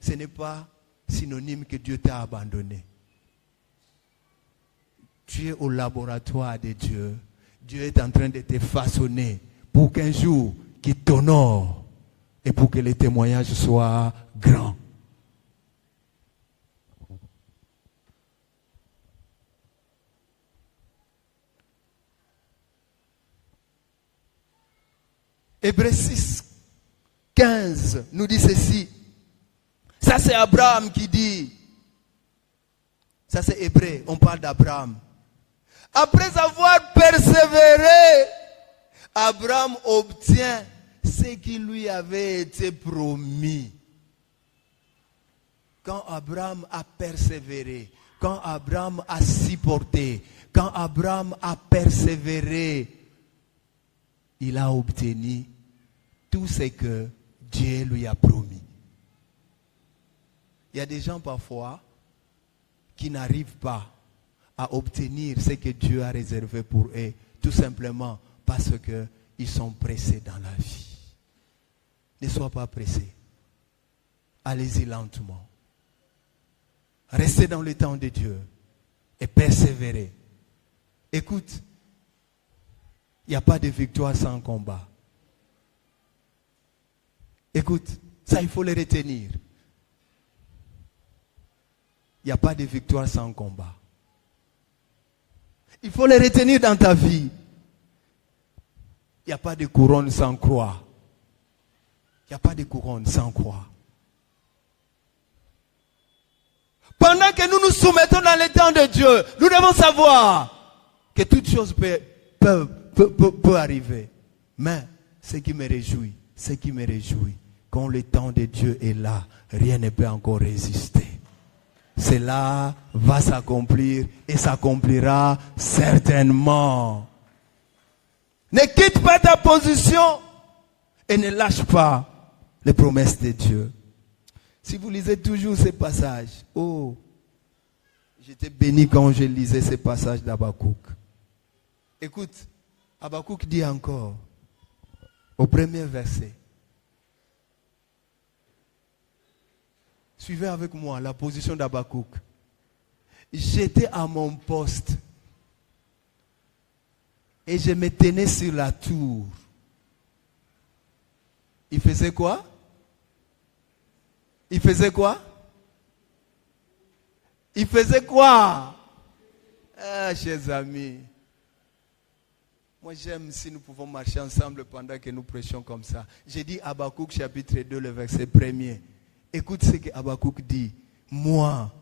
ce n'est pas synonyme que Dieu t'a abandonné. Tu es au laboratoire de Dieu. Dieu est en train de te façonner pour qu'un jour, qu'il t'honore et pour que les témoignages soient grands. Hébreux 6, 15 nous dit ceci. Ça c'est Abraham qui dit. Ça c'est Hébreu, on parle d'Abraham. Après avoir persévéré, Abraham obtient ce qui lui avait été promis. Quand Abraham a persévéré, quand Abraham a supporté, quand Abraham a persévéré, il a obtenu tout ce que Dieu lui a promis. Il y a des gens parfois qui n'arrivent pas à obtenir ce que Dieu a réservé pour eux, tout simplement parce qu'ils sont pressés dans la vie. Ne sois pas pressé. Allez-y lentement. Restez dans le temps de Dieu et persévérez. Écoute, il n'y a pas de victoire sans combat. Écoute, ça il faut le retenir. Il n'y a pas de victoire sans combat. Il faut le retenir dans ta vie. Il n'y a pas de couronne sans croix. Il n'y a pas de couronne sans croix. Pendant que nous nous soumettons dans le temps de Dieu, nous devons savoir que toute chose peut arriver. Mais ce qui me réjouit, quand le temps de Dieu est là, rien ne peut encore résister. Cela va s'accomplir et s'accomplira certainement. Ne quitte pas ta position et ne lâche pas les promesses de Dieu. Si vous lisez toujours ces passages, oh, j'étais béni quand je lisais ces passages d'Habakkuk. Écoute, Habakkuk dit encore, au premier verset, suivez avec moi la position d'Habakkuk. J'étais à mon poste et je me tenais sur la tour. Il faisait quoi? Il faisait quoi? Il faisait quoi? Ah, chers amis, moi j'aime si nous pouvons marcher ensemble pendant que nous prêchons comme ça. J'ai dit Habakkuk chapitre 2, le verset 1er. Écoute ce que Habakkuk dit. Moi,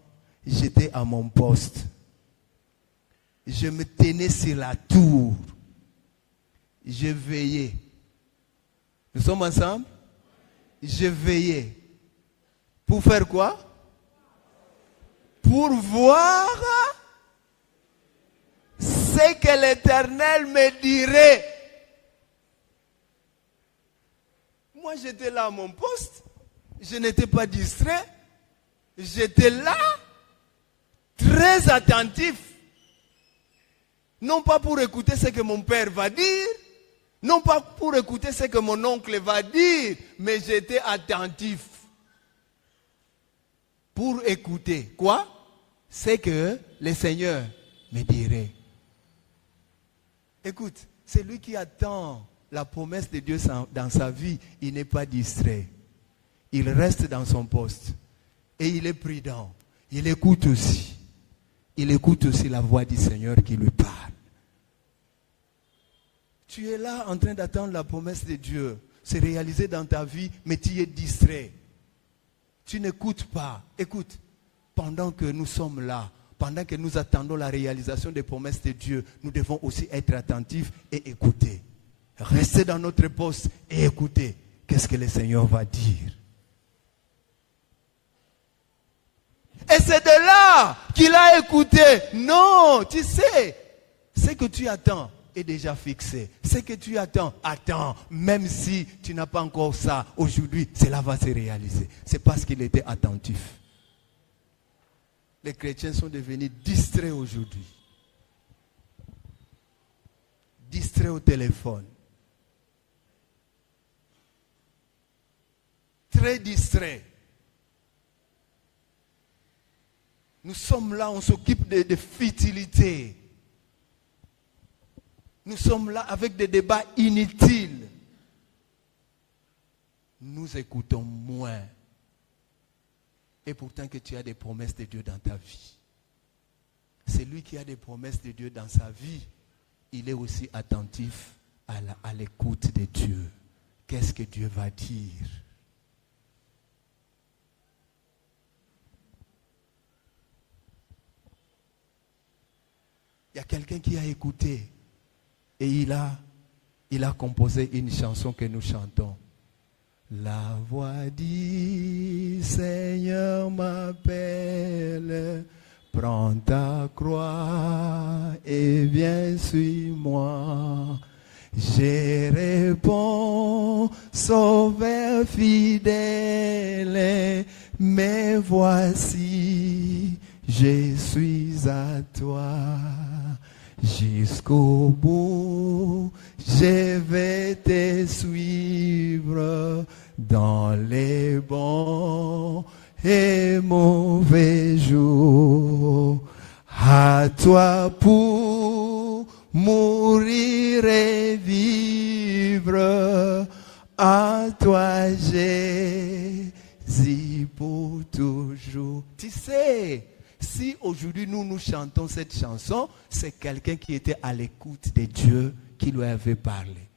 j'étais à mon poste. Je me tenais sur la tour. Je veillais. Nous sommes ensemble? je veillais. Pour faire quoi? Pour voir ce que l'Éternel me dirait. Moi, j'étais là à mon poste. Je n'étais pas distrait. J'étais là, très attentif. Non pas pour écouter ce que mon père va dire, non pas pour écouter ce que mon oncle va dire, mais j'étais attentif. Pour écouter quoi? C'est que le Seigneur me dirait. Écoute, celui qui attend la promesse de Dieu dans sa vie, il n'est pas distrait. Il reste dans son poste. Et il est prudent. Il écoute aussi. Il écoute aussi la voix du Seigneur qui lui parle. Tu es là en train d'attendre la promesse de Dieu. C'est réalisé dans ta vie, mais tu es distrait. Tu n'écoutes pas. Écoute, pendant que nous sommes là, pendant que nous attendons la réalisation des promesses de Dieu, nous devons aussi être attentifs et écouter. Rester dans notre poste et écouter. Qu'est-ce que le Seigneur va dire? Et c'est de là qu'il a écouté. Non, tu sais, ce que tu attends est déjà fixé. Ce que tu attends, attends. Même si tu n'as pas encore ça, aujourd'hui, cela va se réaliser. C'est parce qu'il était attentif. Les chrétiens sont devenus distraits aujourd'hui. Distraits au téléphone. Très distraits. Nous sommes là, on s'occupe de futilités. Nous sommes là avec des débats inutiles. Nous écoutons moins. Et pourtant que tu as des promesses de Dieu dans ta vie. Celui qui a des promesses de Dieu dans sa vie, il est aussi attentif à l'écoute de Dieu. Qu'est-ce que Dieu va dire? Il y a quelqu'un qui a écouté et il a composé une chanson que nous chantons. La voix du Seigneur m'appelle, prends ta croix et viens suis-moi. Je réponds, Sauveur fidèle, mais voici, je suis à toi. Jusqu'au bout, je vais te suivre dans les bons et mauvais jours. À toi pour mourir et vivre, à toi Jésus pour toujours. Tu sais, si aujourd'hui nous chantons cette chanson, c'est quelqu'un qui était à l'écoute de Dieu qui lui avait parlé.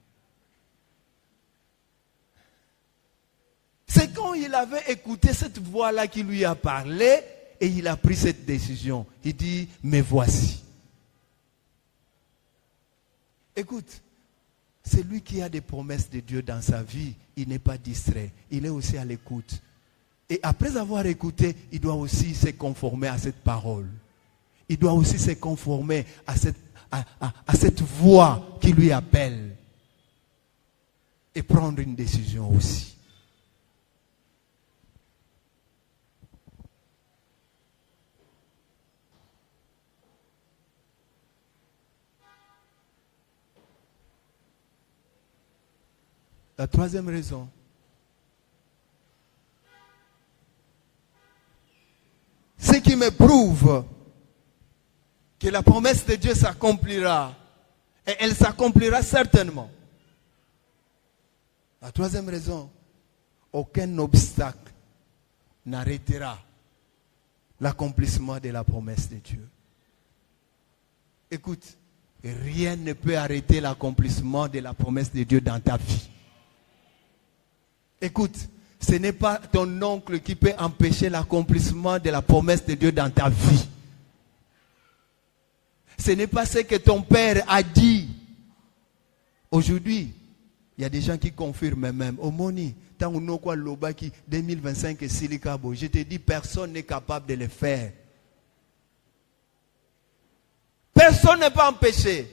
C'est quand il avait écouté cette voix-là qui lui a parlé et il a pris cette décision. Il dit, mais voici. Écoute, celui qui a des promesses de Dieu dans sa vie, il n'est pas distrait, il est aussi à l'écoute. Et après avoir écouté, il doit aussi se conformer à cette parole. Il doit aussi se conformer à cette voix qui lui appelle. Et prendre une décision aussi. La troisième raison. Ce qui me prouve que la promesse de Dieu s'accomplira. Et elle s'accomplira certainement. La troisième raison, aucun obstacle n'arrêtera l'accomplissement de la promesse de Dieu. Écoute, rien ne peut arrêter l'accomplissement de la promesse de Dieu dans ta vie. Écoute, ce n'est pas ton oncle qui peut empêcher l'accomplissement de la promesse de Dieu dans ta vie. Ce n'est pas ce que ton père a dit. Aujourd'hui, Il y a des gens qui confirment même. Omoni, tant on quoi l'obaki 2025 et silicabo. Je te dis, personne n'est capable de le faire. Personne n'est pas empêché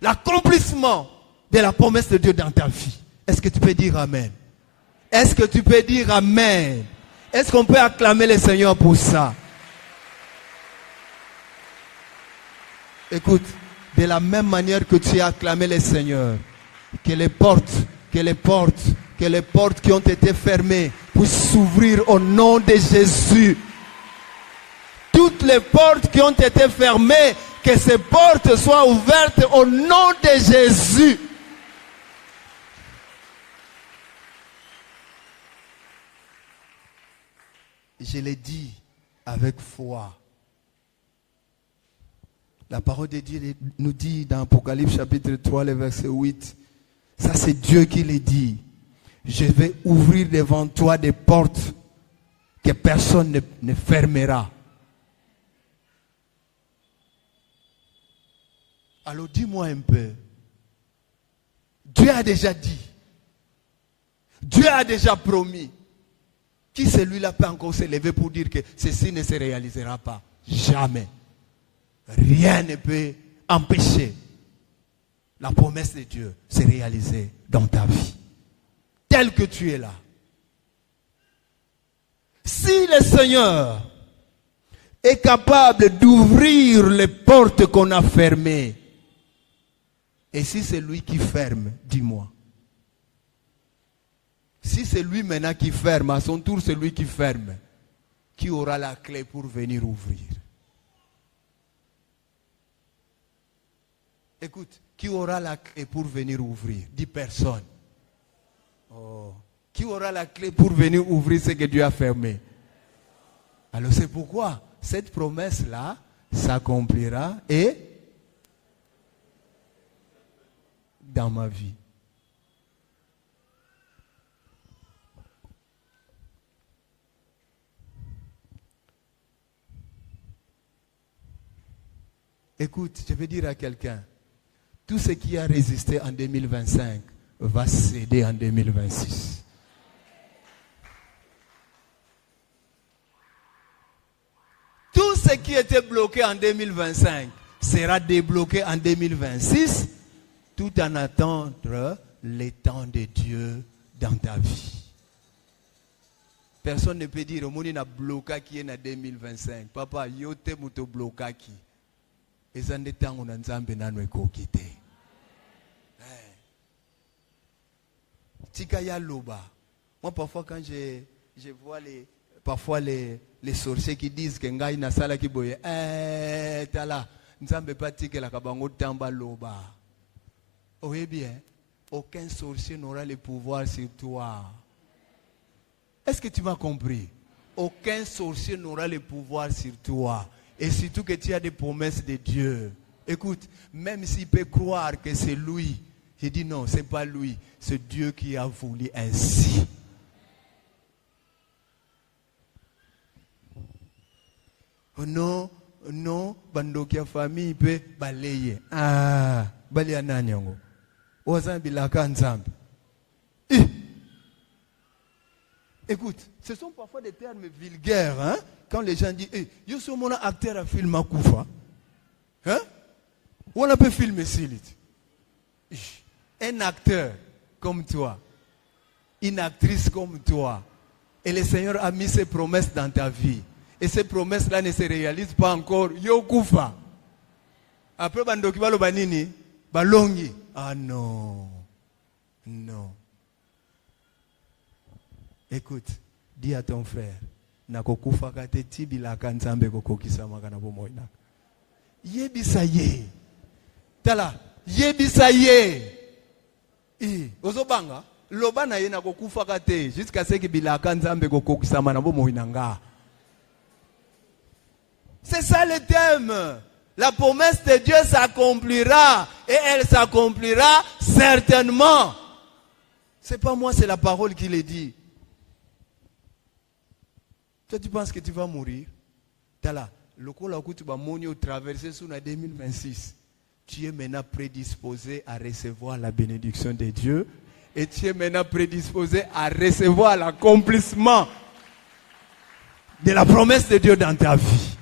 l'accomplissement de la promesse de Dieu dans ta vie. Est-ce que tu peux dire Amen? Est-ce que tu peux dire Amen? Est-ce qu'on peut acclamer le Seigneur pour ça? Écoute, de la même manière que tu as acclamé le Seigneur, que les portes qui ont été fermées puissent s'ouvrir au nom de Jésus. Toutes les portes qui ont été fermées, que ces portes soient ouvertes au nom de Jésus. Je l'ai dit avec foi. La parole de Dieu nous dit dans Apocalypse chapitre 3, le verset 8. Ça c'est Dieu qui le dit. Je vais ouvrir devant toi des portes que personne ne fermera. Alors dis-moi un peu. Dieu a déjà dit. Dieu a déjà promis. Qui celui-là peut encore se lever pour dire que ceci ne se réalisera pas? Jamais. Rien ne peut empêcher la promesse de Dieu de se réaliser dans ta vie. Tel que tu es là. Si le Seigneur est capable d'ouvrir les portes qu'on a fermées, et si c'est lui qui ferme, dis-moi. Si c'est lui maintenant qui ferme, à son tour c'est lui qui ferme, qui aura la clé pour venir ouvrir? Écoute, qui aura la clé pour venir ouvrir? Dis personne. Oh. Qui aura la clé pour venir ouvrir ce que Dieu a fermé? Alors c'est pourquoi cette promesse-là s'accomplira et dans ma vie. Écoute, je vais dire à quelqu'un, tout ce qui a résisté en 2025 va céder en 2026. Tout ce qui était bloqué en 2025 sera débloqué en 2026, tout en attendant le temps de Dieu dans ta vie. Personne ne peut dire, au monde a bloqué qui est en 2025. Papa, yo te muto bloqué qui. Et ça n'est pas un ensemble nano ekokite. Tikaya loba. Moi parfois quand je vois les sorciers qui disent que ngai na sala ki boye tala nzambe pas tike la kabango tamba loba. Oui bien, aucun sorcier n'aura le pouvoir sur toi. Est-ce que tu m'as compris? Aucun sorcier n'aura le pouvoir sur toi. Et surtout que tu as des promesses de Dieu. Écoute, même s'il peut croire que c'est lui, j'ai dit non, ce n'est pas lui. C'est Dieu qui a voulu ainsi. Oh non, non, bandokia famille peut balayer. Ah, balayer nanyango. Ozan bilaka nzambe. Écoute, ce sont parfois des termes vulgaires, hein? Quand les gens disent, yo suis mon acteur à film à Koufa. Hein? Ou on peut filmer ici. Un acteur comme toi, une actrice comme toi, et le Seigneur a mis ses promesses dans ta vie. Et ces promesses-là ne se réalisent pas encore. Yo Koufa. Après, bandoki balo banini, balongi. Ah non. Non. Écoute, dis à ton frère, nakokufa kate tibila kanzambe kokokisa makana bomoina. Yebisa ye. Tala, yebisa ye. Ozobanga, loba na ye nakokufa kate jusqu'à ce que bilaka nzambe kokokisa makana bomoina nga. C'est ça le thème. La promesse de Dieu s'accomplira et elle s'accomplira certainement. C'est pas moi, c'est la parole qui le dit. Toi, tu penses que tu vas mourir? Tala, le coup là où tu vas mourir traverser sous la 2026. Tu es maintenant prédisposé à recevoir la bénédiction de Dieu Et tu es maintenant prédisposé à recevoir l'accomplissement de la promesse de Dieu dans ta vie.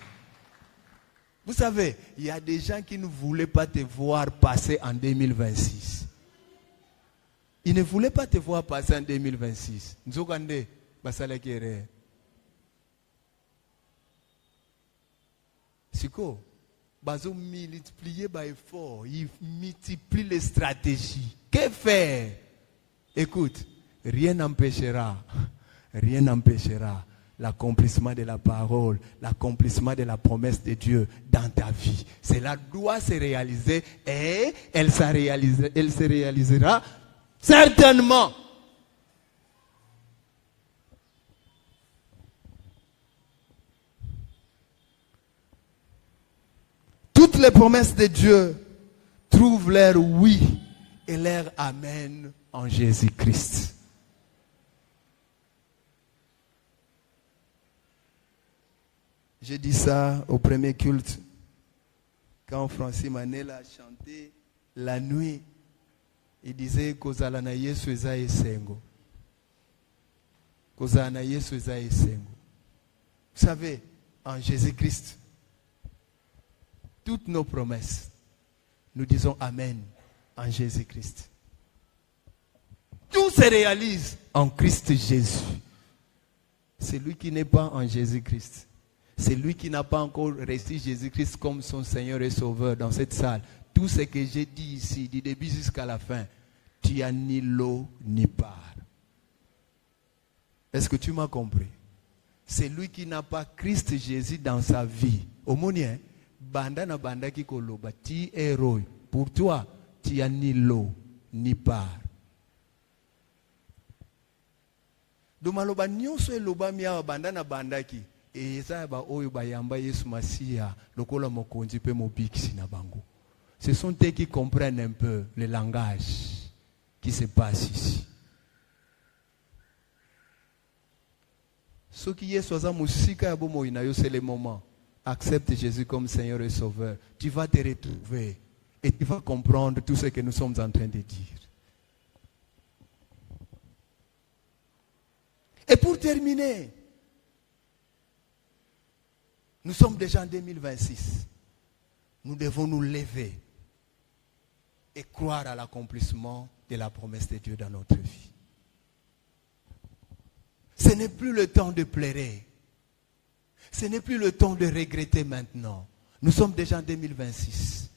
Vous savez, il y a des gens qui ne voulaient pas te voir passer en 2026. Ils ne voulaient pas te voir passer en 2026. Nzokande, basala kere. Siko, bazo multiplier par effort, ils multiplient les stratégies. Que faire? Écoute, rien n'empêchera l'accomplissement de la parole, l'accomplissement de la promesse de Dieu dans ta vie. Cela doit se réaliser et elle se réalisera certainement. Toutes les promesses de Dieu trouvent leur oui et leur amen en Jésus-Christ. J'ai dit ça au premier culte, quand Francis Manel a chanté la nuit. Il disait Kozala na Yesu eza esengo. Kozala na Yesu eza esengo. Vous savez, en Jésus-Christ, toutes nos promesses, nous disons Amen en Jésus-Christ. Tout se réalise en Christ Jésus. Celui qui n'est pas en Jésus-Christ, celui qui n'a pas encore reçu Jésus-Christ comme son Seigneur et Sauveur dans cette salle, tout ce que j'ai dit ici, du début jusqu'à la fin, tu n'as ni l'eau ni part. Est-ce que tu m'as compris? Celui qui n'a pas Christ Jésus dans sa vie, aumônier, banda na banda ki koloba, ti héros. Pour toi, tu n'as ni l'eau ni part. Domaloba nyonso eloba miya banda na banda ki. Ce sont eux qui comprennent un peu le langage qui se passe ici. Ce qui est c'est le moment. Accepte Jésus comme Seigneur et Sauveur. Tu vas te retrouver et tu vas comprendre tout ce que nous sommes en train de dire. Et pour terminer, nous sommes déjà en 2026. Nous devons nous lever et croire à l'accomplissement de la promesse de Dieu dans notre vie. Ce n'est plus le temps de pleurer. Ce n'est plus le temps de regretter maintenant. Nous sommes déjà en 2026.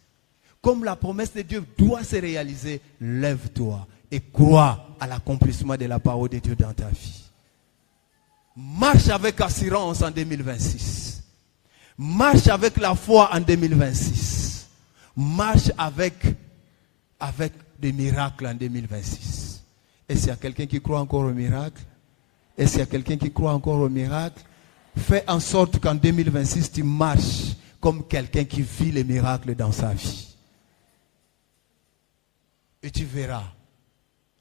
Comme la promesse de Dieu doit se réaliser, lève-toi et crois à l'accomplissement de la parole de Dieu dans ta vie. Marche avec assurance en 2026. Marche avec la foi en 2026. Marche avec des miracles en 2026. Est-ce qu'il y a quelqu'un qui croit encore au miracle? Est-ce qu'il y a quelqu'un qui croit encore au miracle? Fais en sorte qu'en 2026, tu marches comme quelqu'un qui vit les miracles dans sa vie. Et tu verras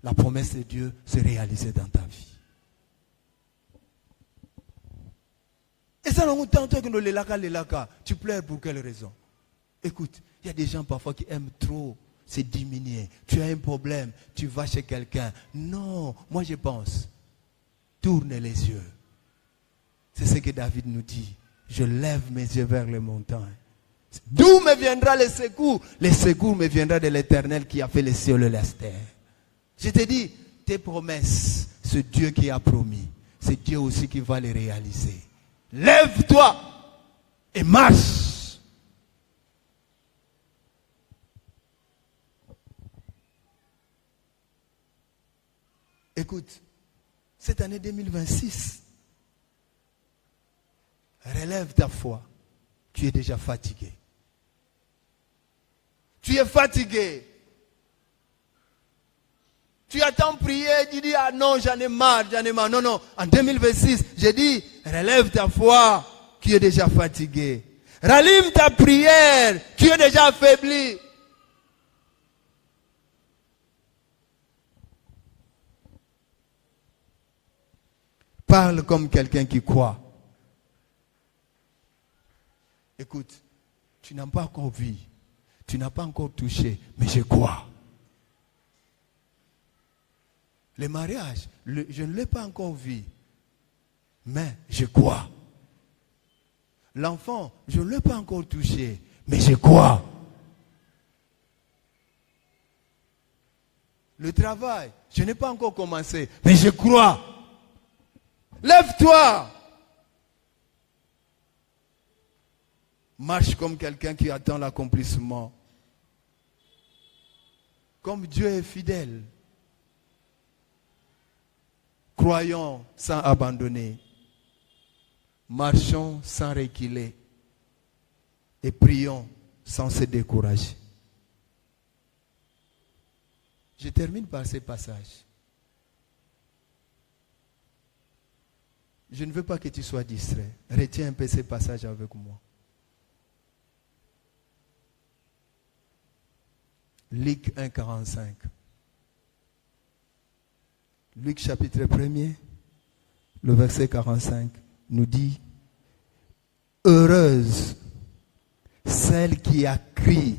la promesse de Dieu se réaliser dans ta vie. Et ça, tu pleures pour quelle raison? Écoute, il y a des gens parfois qui aiment trop se diminuer. Tu as un problème, tu vas chez quelqu'un. Non, moi je pense, tourne les yeux. C'est ce que David nous dit. Je lève mes yeux vers les montagnes. D'où me viendra le secours? Le secours me viendra de l'Éternel qui a fait les cieux et la terre. Je te dis, tes promesses, c'est Dieu qui a promis. C'est Dieu aussi qui va les réaliser. Lève-toi et marche. Écoute, cette année 2026, relève ta foi. Tu es déjà fatigué. Tu es fatigué. Tu attends prier, tu dis, ah non, j'en ai marre. Non, non, en 2026, j'ai dit, relève ta foi, tu es déjà fatigué. Rallume ta prière, tu es déjà affaibli. Parle comme quelqu'un qui croit. Écoute, tu n'as pas encore vu, tu n'as pas encore touché, mais je crois. Le mariage, je ne l'ai pas encore vu, mais je crois. L'enfant, je ne l'ai pas encore touché, mais je crois. Le travail, je n'ai pas encore commencé, mais je crois. Lève-toi. Marche comme quelqu'un qui attend l'accomplissement. Comme Dieu est fidèle. Croyons sans abandonner. Marchons sans reculer. Et prions sans se décourager. Je termine par ces passages. Je ne veux pas que tu sois distrait. Retiens un peu ces passages avec moi. Luc 1, 45. Luc chapitre 1er, le verset 45 nous dit: heureuse celle qui a cru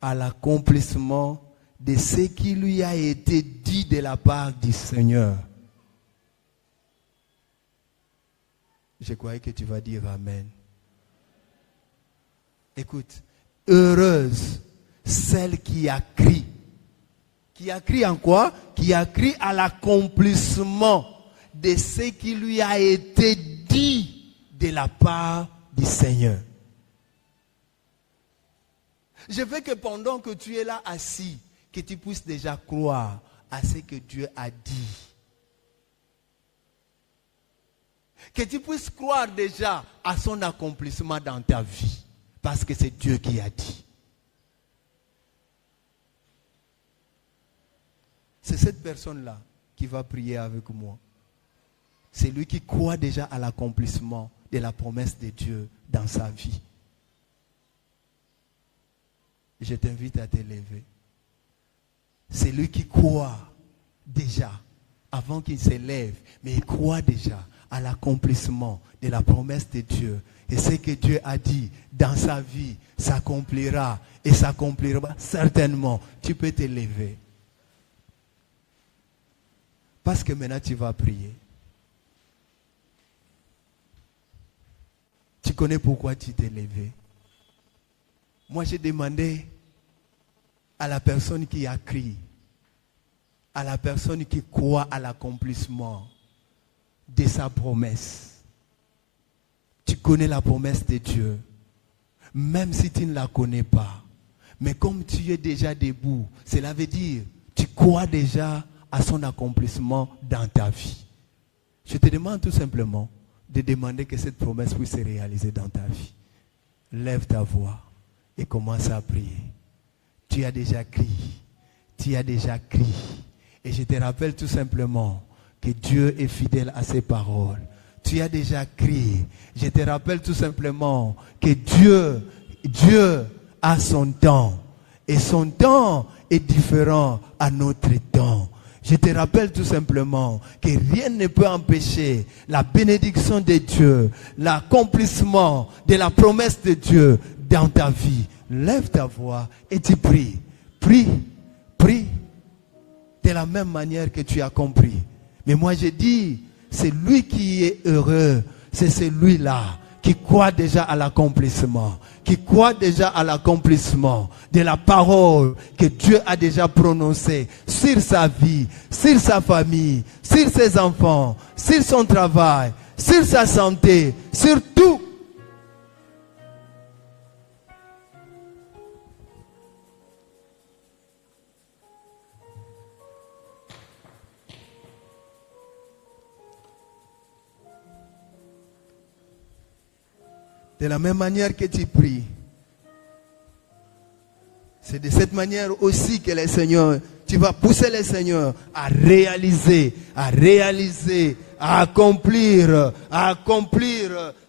à l'accomplissement de ce qui lui a été dit de la part du Seigneur. Je croyais que tu vas dire Amen. Écoute, heureuse celle qui a cru. Qui a cru en quoi? Qui a cru à l'accomplissement de ce qui lui a été dit de la part du Seigneur. Je veux que pendant que tu es là assis, que tu puisses déjà croire à ce que Dieu a dit. Que tu puisses croire déjà à son accomplissement dans ta vie. Parce que c'est Dieu qui a dit. C'est cette personne-là qui va prier avec moi. C'est lui qui croit déjà à l'accomplissement de la promesse de Dieu dans sa vie. Je t'invite à te lever. C'est lui qui croit déjà, avant qu'il se lève, mais il croit déjà à l'accomplissement de la promesse de Dieu. Et ce que Dieu a dit dans sa vie s'accomplira et s'accomplira certainement. Tu peux te lever. Parce que maintenant tu vas prier. Tu connais pourquoi tu t'es levé. Moi j'ai demandé à la personne qui a crié, à la personne qui croit à l'accomplissement de sa promesse. Tu connais la promesse de Dieu, même si tu ne la connais pas. Mais comme tu es déjà debout, cela veut dire tu crois déjà à son accomplissement dans ta vie. Je te demande tout simplement de demander que cette promesse puisse se réaliser dans ta vie. Lève ta voix et commence à prier. Tu as déjà crié. Tu as déjà crié. Et je te rappelle tout simplement que Dieu est fidèle à ses paroles. Tu as déjà crié. Je te rappelle tout simplement que Dieu a son temps. Et son temps est différent à notre temps. Je te rappelle tout simplement que rien ne peut empêcher la bénédiction de Dieu, l'accomplissement de la promesse de Dieu dans ta vie. Lève ta voix et tu pries. Prie, prie de la même manière que tu as compris. Mais moi je dis, c'est lui qui est heureux, c'est celui-là qui croit déjà à l'accomplissement, qui croit déjà à l'accomplissement de la parole que Dieu a déjà prononcée sur sa vie, sur sa famille, sur ses enfants, sur son travail, sur sa santé, sur tout. De la même manière que tu pries, c'est de cette manière aussi que le Seigneur, tu vas pousser le Seigneur à réaliser, à accomplir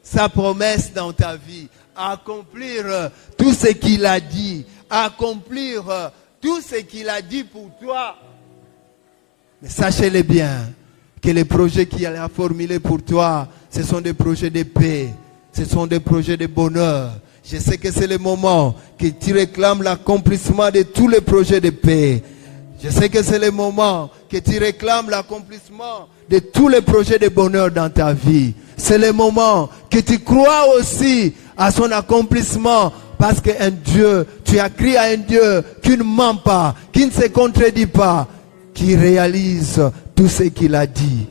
sa promesse dans ta vie, à accomplir tout ce qu'il a dit, à accomplir tout ce qu'il a dit pour toi. Mais sachez-le bien, que les projets qu'il a formulés pour toi, ce sont des projets de paix. Ce sont des projets de bonheur. Je sais que c'est le moment que tu réclames l'accomplissement de tous les projets de paix. Je sais que c'est le moment que tu réclames l'accomplissement de tous les projets de bonheur dans ta vie. C'est le moment que tu crois aussi à son accomplissement. Parce qu'un Dieu, tu as crié à un Dieu qui ne ment pas, qui ne se contredit pas, qui réalise tout ce qu'il a dit.